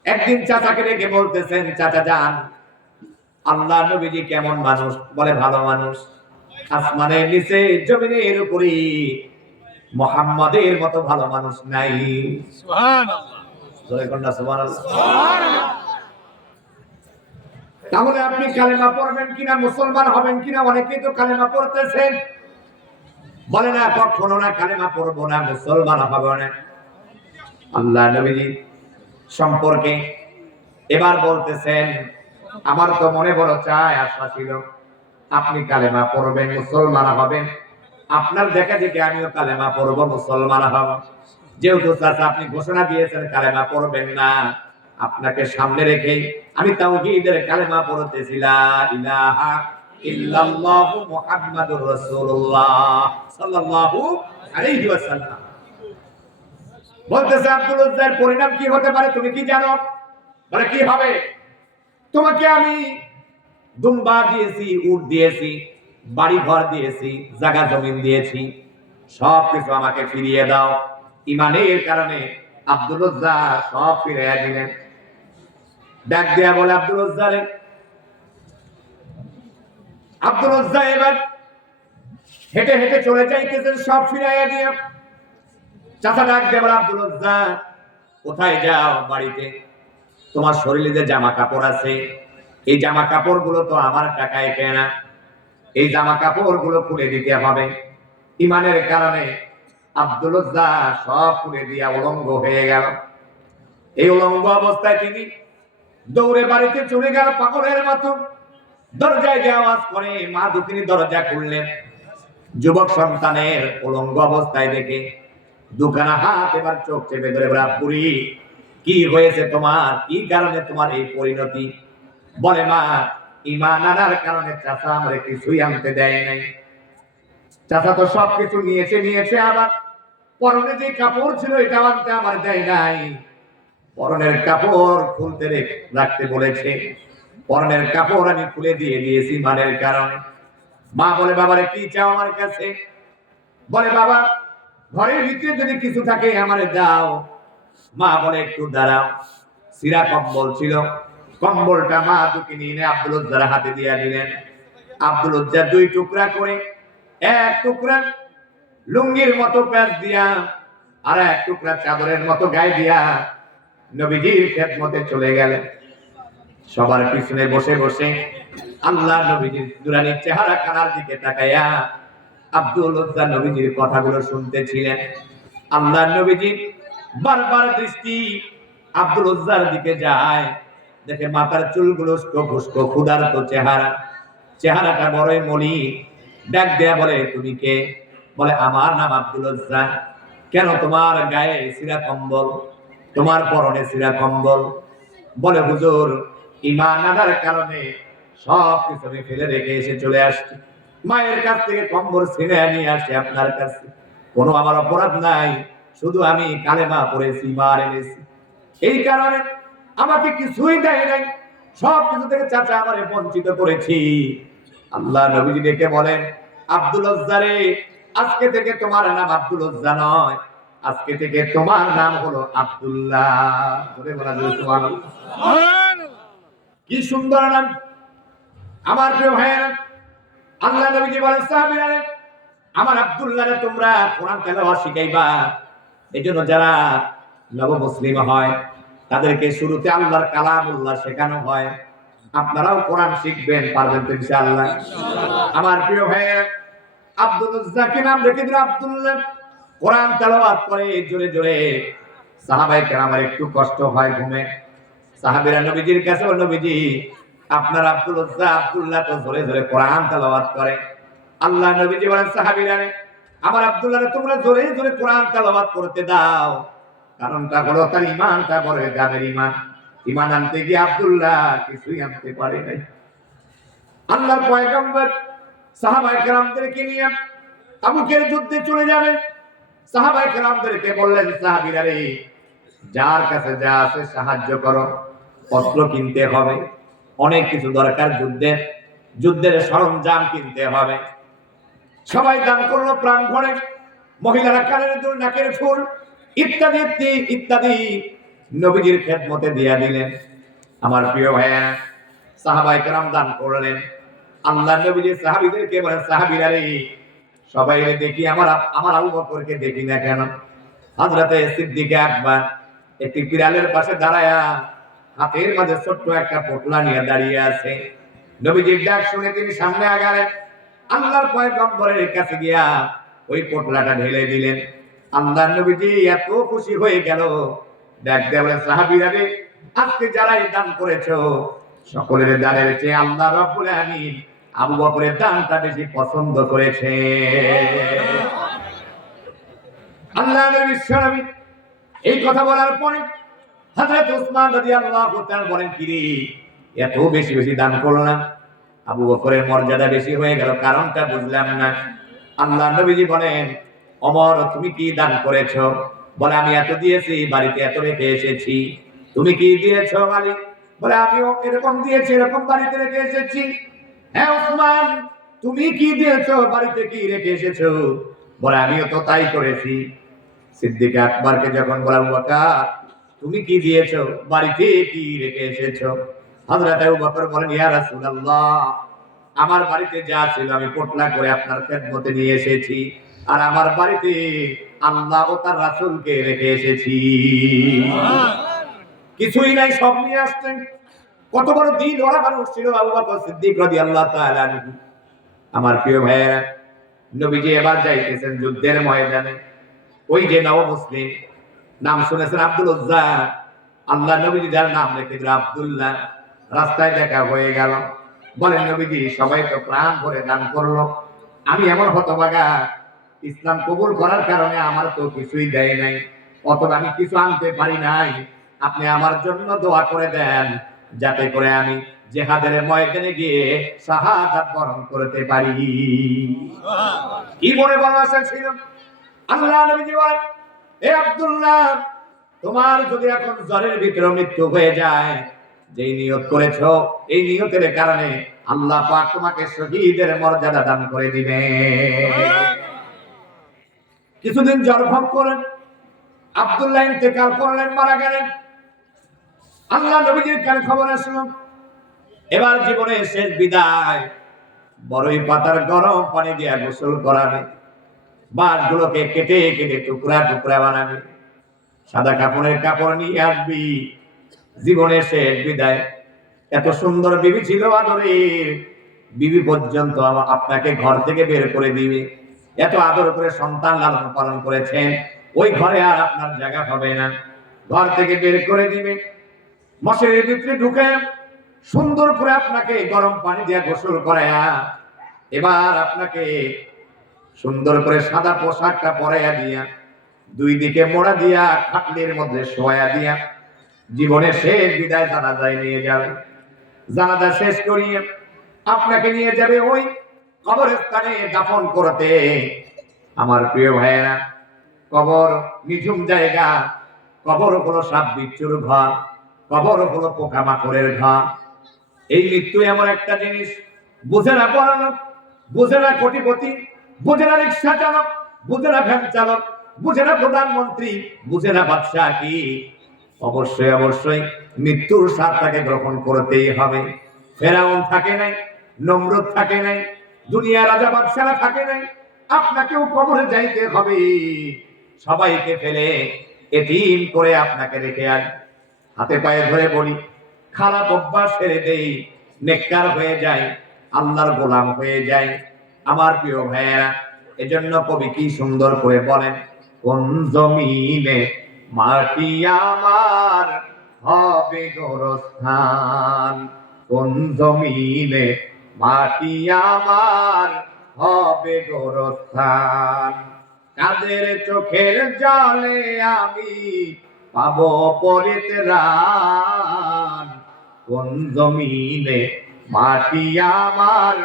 একদিন চাচাকে ডেকে বলতেছেন, চাচা যান, আল্লাহ নবীজি কেমন মানুষ? বলে ভালো মানুষ, আসমানের নিচে জমিনের উপরে মুহাম্মাদের মতো ভালো মানুষ নাই। সুবহানাল্লাহ জোরে কন্যা সুবহানাল্লাহ। তাহলে আপনি কালেমা পড়বেন কিনা, মুসলমান হবেন কিনা? অনেকেই তো কালেমা পড়তেছেন, বলে না কখনো না কালেমা পড়বো না, মুসলমান হবো না। আল্লাহ নবীজি সম্পর্কে এবার বলতেছেন, আমার তো মনে বড় চায় আশা ছিল আপনি কালেমা পড়বেন, মুসলমান হবেন, আপনার দেখা দেখে আমিও কালেমা পড়বো, মুসলমান হব। যেহেতু চাচা আপনি ঘোষণা দিয়েছেন কালেমা পড়বেন না, আপনাকে সামনে রেখে আমি তাওহীদের কালেমা পড়তেছি, লা ইলাহা ইল্লাল্লাহু মুহাম্মাদুর রাসূলুল্লাহ সাল্লাল্লাহু আলাইহি ওয়াসাল্লাম। বলতেছে আব্দুল উজ্জার পরিণাম কি হতে পারে তুমি কি জানো? বলে কি হবে? তোমাকে আমি দুম্বা দিয়েছি, উট দিয়েছি, বাড়ি ঘর দিয়েছি, জায়গা জমিন দিয়েছি, সবকিছু আমাকে ফিরিয়ে দাও। ইমানের কারণে আব্দুল উজ্জা সব ফিরিয়ে দিলেন। ডাক দেয়া বলে আব্দুল উজ্জারে, আব্দুল উজ্জা এবার হেঁটে হেঁটে চলে যাইতেছেন সব ফিরাইয়া দিয়ে। চাচা ডাক দেয়া বলে আব্দুল উজ্জা কোথায় যাও? বাড়িতে। তোমার শরীরে যে জামা কাপড় আছে, এই জামা কাপড় গুলো তো আমার টাকায় কেনা, এই জামা কাপড় গুলো খুলে দিতে হবে। ইমানের কারণে আব্দুল উজ্জা সব খুলে দিয়া উলঙ্গ হয়ে গেল। এই উলঙ্গ অবস্থায় তিনি দৌড়ে বাড়িতে চলে গেল পাগলের মতো। দরজায় গিয়ে আওয়াজ করে, মা দুঃখিনী দরজা খুললেন। যুবক সন্তানের উলঙ্গ অবস্থায় দেখে দুখানা হাত এবার চোখ চেপে ধরে, বুড়ি কি হয়েছে তোমার? কি কারণে তোমার এই পরিণতি? বলে মা, ঈমান আনার কারণে চাচা আমারে কিছুই আনতে দেয় নাই। চাচা তো সবকিছু নিয়েছে, আবার পরনে যে কাপড় ছিল এটা আনতে আমার দেয় নাই। পরনের কাপড় খুলতে রাখতে বলেছে, পরনের কাপড় আমি খুলে দিয়েছি ঈমানের কারণে। মা বলে, বাবারে কি চাও আমার কাছে? বলে, বাবা ঘরের ভিতরে যদি কিছু থাকে আমারে দাও। মা বলে, একটু দাঁড়াও। সিরা কম্বল ছিল, কম্বলটা মা দুকে নিয়ে আব্দুল উজ্জার হাতে দিয়া দিলেন। আব্দুল উজ্জা দুই টুকরা করে, এক টুকরা লুঙ্গির মতো প্যাচ দিয়া আর এক টুকরা চাদরের মতো গায়ে দিয়া নবীজির খেদমতে চলে গেলেন। সবার পিছনে বসে বসে আল্লাহ নবীজির দুরানির চেহারা খানার দিকে তাকাইয়া আব্দুল উজ্জা নবীজির কথাগুলো শুনতেছিলেন। আল্লাহ নবীজি বারবার দৃষ্টি আব্দুল উজ্জার দিকে যায়, দেখে মাথার চুলগুলো খুশকো ক্ষুধার্ত চেহারাটা বড়ই মলিন। ডাক দেয়া বলে, তুমি কে? বলে, আমার নাম আব্দুল উজ্জা। কেন তোমার গায়ে সিরা কম্বল, তোমার পরনে সিরা কম্বল? বলে, হুজুর ঈমান আনার কারণে সব কিছু আমি ফেলে রেখে এসে চলে আসছি। মায়ের কাছ থেকে কম্বল ছিনে নিয়ে আসছি আপনার কাছে। কোনো আমার অপরাধ নাই, শুধু আমি কালেমা পড়েছি, ঈমান এনেছি, এই কারণে আমাকে কিছুই দেয় নাই। সব কিছু থেকে চাচা আমারে বঞ্চিত করেছি। আল্লাহ নবীজি ডেকে বলেন, আব্দুল উজ্জা রে, আজকে থেকে তোমার নাম আব্দুল উজ্জা নয়, আজকে থেকে তোমার নাম হলো আব্দুল্লাহ। ধরে বলা যায় সুবহানাল্লাহ। কি সুন্দর নাম আমার প্রিয় ভাইয়েরা। আল্লাহ নবীজি বলেন, সাহাবীরা রে, আমার আব্দুল্লাহ রে তোমরা কোরআন তেলাওয়াত শিখাইবা। এজন্য যারা নব মুসলিম হয় তাদেরকে শুরুতে আল্লাহর কালামুল্লাহ শেখানো হয়। আপনারাও কোরআন শিখবেন, পারবেন তো ইনশাআল্লাহ। আমার প্রিয় ভাইয়েরা, আব্দুল উজ্জা কি নাম রেখে দিল আব্দুল্লাহ। কোরআন তেলাওয়াত করে জোরে জোরে। সাহাবায়ে কেরামের একটু কষ্ট হয় ঘুমে। সাহাবীরা নবীজির কাছে, ও নবীজি আপনার আব্দুল উজ্জা আব্দুল্লাহ তো জোরে জোরে কোরআন তেলাওয়াত করে। আল্লাহ নবীজি বলেন, সাহাবীরা রে, আমার আব্দুল্লাহরে তোমরা জোরে জোরে কোরআন তেলাওয়াত করতে দাও। কারণটা হলো তার ইমানটা বড় গাবের ইমান। ইমান আনতে গিয়ে আব্দুল্লাহ কিছুই আনতে পারে নাই। আল্লাহর পয়গম্বর সাহাবায়ে কেরামদেরকে নিয়ে তাবুকের যুদ্ধে চলে যাবেন। সাহাবায়ে কেরামদেরকে বললেন, সাহাবীরা রে, যার কাছে যা আছে সাহায্য করো। অস্ত্র কিনতে হবে, অনেক কিছু দরকার, যুদ্ধের সরঞ্জাম কিনতে হবে। সবাই দান করলো প্রাণ ভরে। মহিলারা কানের দুল, নাকের ফুল ইত্যাদি ইত্যাদি নবীজির খেদমতে দিয়া দিলেন। আমার প্রিয় ভাইয়া, সাহাবায়ে কেরাম দান করলেন। আল্লাহ নবীজি সাহাবীদেরকে বলেন, সাহাবীরা রে, সবাই দেখি আমার আবু বকরকে দেখি না কেন? হযরতে সিদ্দিক আকবর একটি পিরালের পাশে দাঁড়ায়া হাতের মাঝে ছোট্ট একটা পোটলা নিয়ে দাঁড়িয়ে আছে। নবীজির ডাক শুনে তিনি সামনে আগালেন। আল্লাহর পয়গম্বরের কাছে গিয়া ওই পোটলাটা ঢেলে দিলেন। আল্লাহর নবীজি এত খুশি হয়ে গেল, ডাক দিয়ে বলেন, সাহাবীরা রে, আজকে যারাই দান করেছো সকলের দানের চেয়ে আল্লাহ রাব্বুল আলামিন আবু বকরের দানটা বেশি পছন্দ করেছে। আল্লাহ নবী সাহাবী এই কথা বলার পরে হযরত ওসমান রাদিয়াল্লাহু তাআলা বলেন, কি রে, এত বেশি বেশি দান করলাম, আবু বকরের মর্যাদা বেশি হয়ে গেল, কারণটা বুঝলাম না। আল্লাহ নবীজি বলেন, ওমর তুমি কি দান করেছো? বলে, আমি এত দিয়েছি, বাড়িতে এত রেখে এসেছি। তুমি কি দিয়েছো আলী? বলে, আমিও এরকম দিয়েছি, এরকম বাড়িতে রেখে এসেছি। হ্যাঁ ওসমান, তুমি কি দিয়েছো, বাড়িতে কি রেখে এসেছো? বলে, আমিও তো তাই করেছি। সিদ্দিক আকবরকে যখন বলা, আবু বকর তুমি কি দিয়েছো, বাড়িতে কি রেখে এসেছো? হযরত আবু বকর বলেন, ইয়া রাসূলুল্লাহ, আমার বাড়িতে যা ছিল আমি পোটলা করে আপনার খেদমতে নিয়ে এসেছি, আর আমার বাড়িতে আল্লাহ ও তার রাসূলকে রেখে এসেছি। কিছুই নাই, সব নিয়ে আসছেন। কত বড় দিল ওরা মানুষ ছিল আবু বকর সিদ্দিক রাদিয়াল্লাহু তাআলা আনহু। আমার প্রিয় ভাইয়েরা, নবীজি এবার যাইতেছেন যুদ্ধের ময়দানে। ওই যে নব মুসলিম, নাম শুনেছেন আব্দুল উজ্জা, আল্লাহ নবীজি যার নাম রেখেছিল আব্দুল্লাহ, রাস্তায় দেখা হয়ে গেল। বলেন, নবীজি সবাই তো প্রাণ ভরে দান করলো, আমি এমন হতভাগা, ইসলাম কবুল করার কারণে আমার তো কিছুই দেয় নাই, অথবা আমি কিছু আনতে পারি নাই। আপনি আমার জন্য দোয়া করে দেন, যাতে করে আমি জিহাদের ময়দানে গিয়ে শাহাদাত বরণ করতে পারি। কি মনে ভালোবাসা ছিল! আল্লাহ নবীজি বলেন, হে আব্দুল্লাহ, তোমার যদি এখন জ্বরের ভিতরে মৃত্যু হয়ে যায়, যেই নিয়ত করেছো, এই নিয়তের কারণে আল্লাহ পাক তোমাকে শহীদের মর্যাদা দান করে দিবে। কিছুদিন জ্বর ভোগ করেন, আব্দুল্লাহ ইন্তেকাল করলেন, মারা গেলেন। আল্লাহ নবীজির কানে খবর আসলো, এবার জীবনের শেষ বিদায়, বড়ই পাতার গরম পানি দিয়ে গোসল করাবে, বাঁশগুলোকে কেটে কেটে টুকরা টুকরা বানাবে, সাদা কাপড়ের কাপড় নিয়ে আসবি। জীবনের শেষ বিদায়। এত সুন্দর বিবি ছিল আদরের, বিবি পর্যন্ত আপনাকে ঘর থেকে বের করে দিবে। এত আদর করে সন্তান লালন পালন করেছেন, ওই ঘরে আর আপনার জায়গা হবে না, ঘর থেকে বের করে দিবে। মশারির ভিতরে ঢুকে সুন্দর করে আপনাকে গরম পানি দিয়ে গোসল করায়া, এবার আপনাকে সুন্দর করে সাদা পোশাকটা পরাইয়া দিয়া, দুই দিকে মোড়া দিয়া খাটলির মধ্যে শোয়া দিয়া জীবনের শেষ বিদায় জানাজায় নিয়ে যাবে। জানাজা শেষ করিয়ে আপনাকে নিয়ে যাবে ওই কবরস্থানে দাফন করতে। আমার প্রিয় ভাইয়েরা, কবর নিঝুম জায়গা, কবর হলো সাপ বিচ্ছুর ঘর, কবর হলো পোকামাকড়ের ঘর। এই মৃত্যু এমন একটা জিনিস, বুঝে না পড়ানোক, বুঝে না কোটিপতি, বুঝে না রিক্সা চালক, বুঝে না ভ্যান চালক, বুঝে না প্রধানমন্ত্রী, বুঝে না বাদশাহ কি, অবশ্যই অবশ্যই মৃত্যুর স্বাদ তাকে গ্রহণ করতেই হবে। ফেরাউন থাকে নাই, নমরুদ থাকে নাই, দুনিয়ার রাজা বাদশারা থাকে নাই, আপনাকেও কবরে যাইতে হবে। সবাইকে ফেলে এতিম করে আপনাকে রেখে আন। হাতে পায়ে ধরে বলি, খারাপ অভ্যাস ছেড়ে দেই, নেককার হয়ে যায়, আল্লাহর গোলাম হয়ে যায়। আমার প্রিয় ভাইয়েরা, এজন্য কবি কি সুন্দর করে বলেন, কোন জমিনে মাটি আমার হবে গোরস্থান, কোন জমিনে মাটি আমার হবে গোরস্থান, কাদের চোখের জলে আমি পাবো পরিত্রাণ। কোন জমিনে মাটি আমার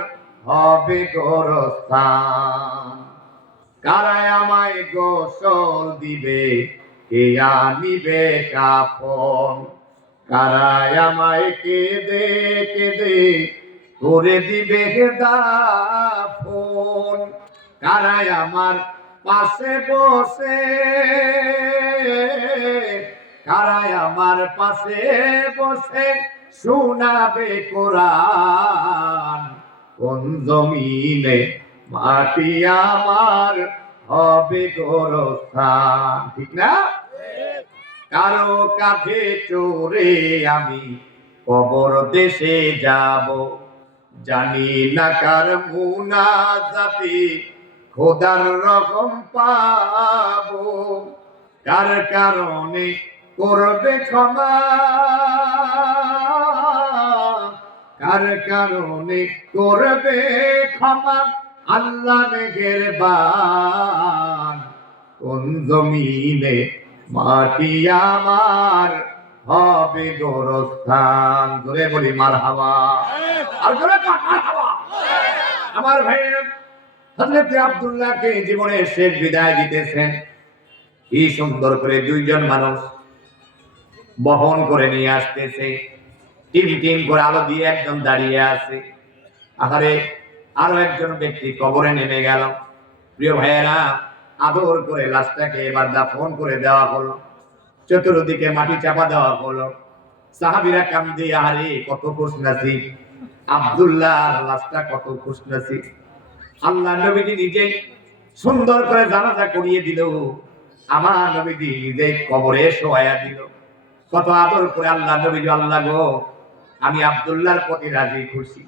হবে গোরস্থান। কারায় আমায় গোসল দিবে, কে আনিবে কাফন। কারায় আমায় কেঁদে কেঁদে করে দিবে দাফন। কারায় আমার পাশে বসে, কারায় আমার পাশে বসে শোনাবে কোরআন। কোন জমিনে মাটি আমার হবে গোরস্থান। ঠিক না? কারো কাঁধে চড়ে আমি কবর দেশে যাব, জানি না কার মুনাজাতে খোদার রকম পাবো। কার কারণে করবে ক্ষমা, কার কারণে করবে ক্ষমা আল্লাহ মেহেরবান। কোন জমিনে মাটি আমার হবে গোরস্থান। জোরে বলি মারহাবা। আর জোরে কাট মারহাবা। আমার ভাই হযরত আব্দুল্লাহকে জীবনের শেষ বিদায় দিতেছেন। কি সুন্দর করে দুইজন মানুষ বহন করে নিয়ে আসতেছে। টিম টিম করে আলো দিয়ে একজন দাঁড়িয়ে আছে। আহারে, আরো একজন ব্যক্তি কবরে নেমে গেল। প্রিয় ভাইয়েরা, আদর করে লাশটাকে এবার দাফন করে দেওয়া হলো। চতুর্দিকে মাটি চাপা দেওয়া হলো। সাহাবীরা কান্দে, আরে কত খুশনসিব আব্দুল্লাহর লাশটা, কত খুশনসিব। আল্লাহ নবীজি নিজে সুন্দর করে জানাজা করিয়ে দিল। আমার নবীজি নিজে কবরে শোয়া দিল। কত আদর করে আল্লাহ নবীজি, আল্লাহ গো, আমি আব্দুল্লাহর প্রতি রাজি খুশি,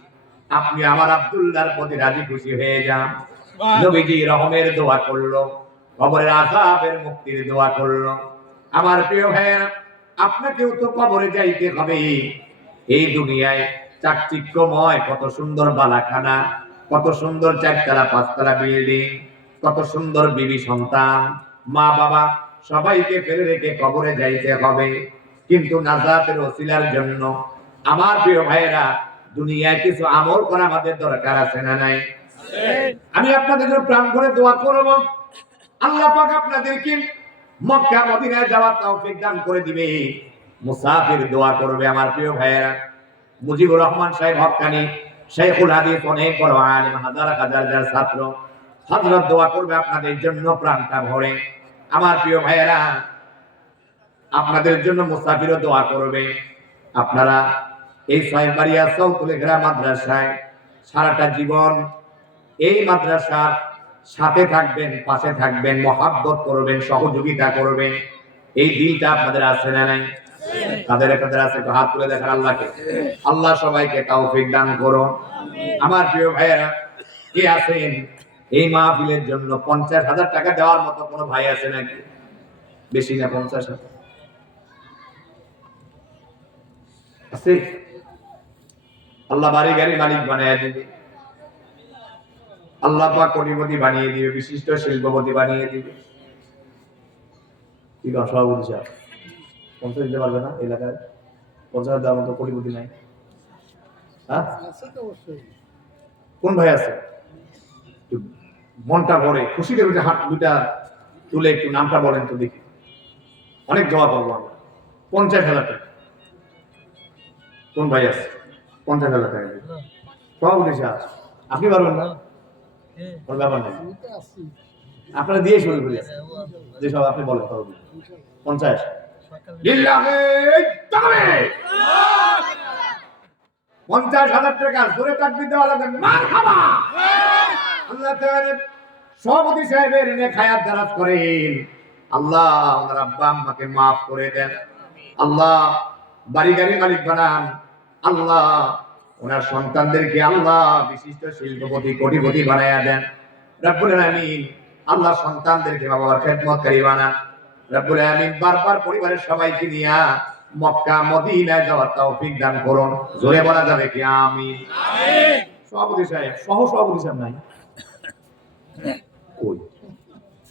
আপনি আমার আব্দুল্লাহর প্রতি রাজি খুশি হয়ে যান। নবীজি রহমের দোয়া করলো, কবরের আযাবের মুক্তির দোয়া করলো। আমার প্রিয় ভাইয়েরা, আপনাকেও তো কবরে যাইতে হবে। এই দুনিয়ায় চাকচিক্যময় কত সুন্দর বালাখানা, কত সুন্দর চারতলা পাঁচতলা বিল্ডিং, কত সুন্দর বিবি সন্তান, মা বাবা সবাইকে ফেলে রেখে কবরে যাইতে হবে। কিন্তু নাজাতের ওসিলার জন্য আমার প্রিয় ভাইয়েরা, দুনিয়ায় কিছু আমল করা আমাদের দরকার আছে না নাই? আমি আপনাদের জন্য প্রাণ ভরে দোয়া করব, আল্লাহ পাক আপনাদেরকে মক্কা মদিনায় যাওয়ার তৌফিক দান করে দিবে। মুসাফির দোয়া করবে আমার প্রিয় ভাইয়েরা। মুজিবুর রহমান সাহেব হক্কানি, শাইখুল হাদিস, অনেক বড় আলেম, হাজার হাজার যার ছাত্র, হযরত দোয়া করবে আপনাদের জন্য প্রাণটা ভরে। আমার প্রিয় ভাইয়েরা, আপনাদের জন্য মুসাফিরও দোয়া করবে। আপনারা এই সাহেববাড়িয়া সৌতুলেঘরা মাদ্রাসায় সারাটা জীবন এই মাদ্রাসার সাথে থাকবেন, পাশে থাকবেন, মহাব্বত করবেন, সহযোগিতা করবেন। এই দিলটা আপনাদের আছে না নাই? তাদের আছে, হাত তুলে দেখার আল্লাহকে। আল্লাহ সবাইকে তৌফিক দান করুন। আমার প্রিয় ভাইয়েরা, কে আছেন এই মাহফিলের জন্য 50,000 টাকা দেওয়ার মতো কোনো ভাই আছে নাকি? বেশি না, 50,000 আছে? আল্লাহ বাড়ি গাড়ি মালিক বানিয়ে দিবে, আল্লাহ পাক কোটিপতি বানিয়ে দিবে, বিশিষ্ট শিল্পপতি বানিয়ে দিবে। কি সভাপতি সাহেব 50 দিতে পারবে না? এলাকায় 50,000 দেওয়ার মতো কোটিপতি নাই। হ্যাঁ, কোন ভাই আছে মনটা ভরে খুশিতে হাত দুটা তুলে একটু নামটা বলেন তো দেখি। অনেক দোয়া করবো আমরা। 50,000 টাকা কোন ভাই আছে? 50,000 টাকা সভাপতি সাহেব, আপনি পারবেন না? কোনো ব্যাপার নেই, আপনারা দিয়ে শুরু করি। যে সব আপনি বলেন 50 50,000 টাকা জোরে তাকবীর দেওয়া লাগবে। মারহাবা। আল্লাহ তাআলা সভাপতি সাহেবের নেক হায়াত দারাজ করেন। আল্লাহ ওনার আব্বা আম্মাকে মাফ করে দেন। আল্লাহ বাড়ি গাড়ি মালিক বানান। আল্লাহ ওনার সন্তানদেরকে আল্লাহ বিশিষ্ট শিল্পপতি কোটিপতি বানায়া দেন। রব্বুল আলামিন আল্লাহ সন্তানদেরকে বাবার খেদমতকারী বানান। রব্বুল আলামিন বারবার পরিবারের সবাইকে নিয়ে মক্কা মদিনায় যাওয়ার তৌফিক দান করুন। জোরে বলা যাবে কি আমিন? আমিন। সভাপতি সাহেব, সহ সভাপতি সাহেব নাই কই?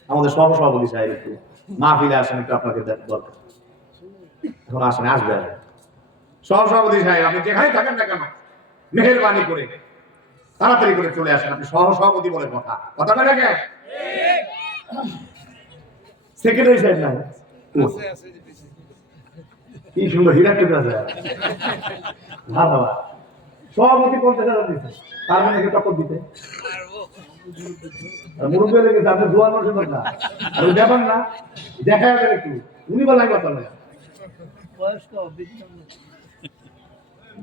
আমাদের সহ সভাপতি সাহেব একটু মাহফিলে আসেন, একটু আপনাকে দরকার। এখন আসেন, আসবে সহসভাপতি সাহেব, আপনি যেখানে থাকেন না কেন মেহেরবানি করে তাড়াতাড়ি করে চলে আসেন। আপনি সহসভাপতি বলে কথা কথা বলে কে? সেক্রেটারি সাহেব না, কি সুন্দর হীরা টুকরা আছে। ভালো সভাপতি 50,000 দিচ্ছে, তার মানে কি টক্কর দিতে মুরব্বী লেগেছে, আপনি দোয়ার মানুষের কথা আর ওই ব্যাপার না, দেখা যাবে একটু উনি বলাই কথা নয়।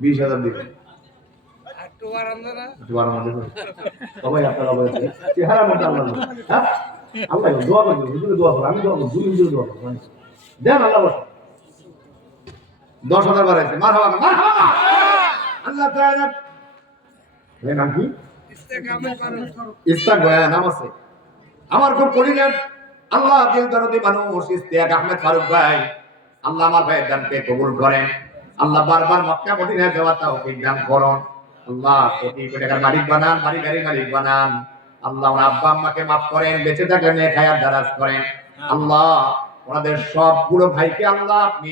20,000 দিবেন সবাই আপনারা বলেছে চেহারা মতো আল্লাহ, হ্যাঁ আল্লাহ দোয়া করবে, হুজুরে দোয়া করবে, আমি দোয়া করবো, দুই হুজুরে দোয়া করবো, দেন আল্লাহ বসে 10,000 বাড়াইছে, মারহাবা মারহাবা। আল্লাহ তাআলা এর নাম কি? ইস্তাক ভাই নাম আছে আমার খুব পরিজন, আল্লাহ দিল দরদি মানুষ ইস্তিয়াক আহমেদ ফারুক ভাই, আল্লাহ আমার ভাইয়ের দানকে কবুল করেন। আল্লাহ বারবার মক্কা মদিনায় যাওয়ার তৌফিক দান করুন। আল্লাহ কোটি কোটি টাকার মালিক বানান, বাড়ি গাড়ি মালিক বানান। আল্লাহ ওনার আব্বা আম্মাকে মাফ করেন, বেঁচে থাকলে নেক হায়াত দারাজ করেন। আল্লাহ ওনাদের সবগুলো ভাইকে আল্লাহ আপনি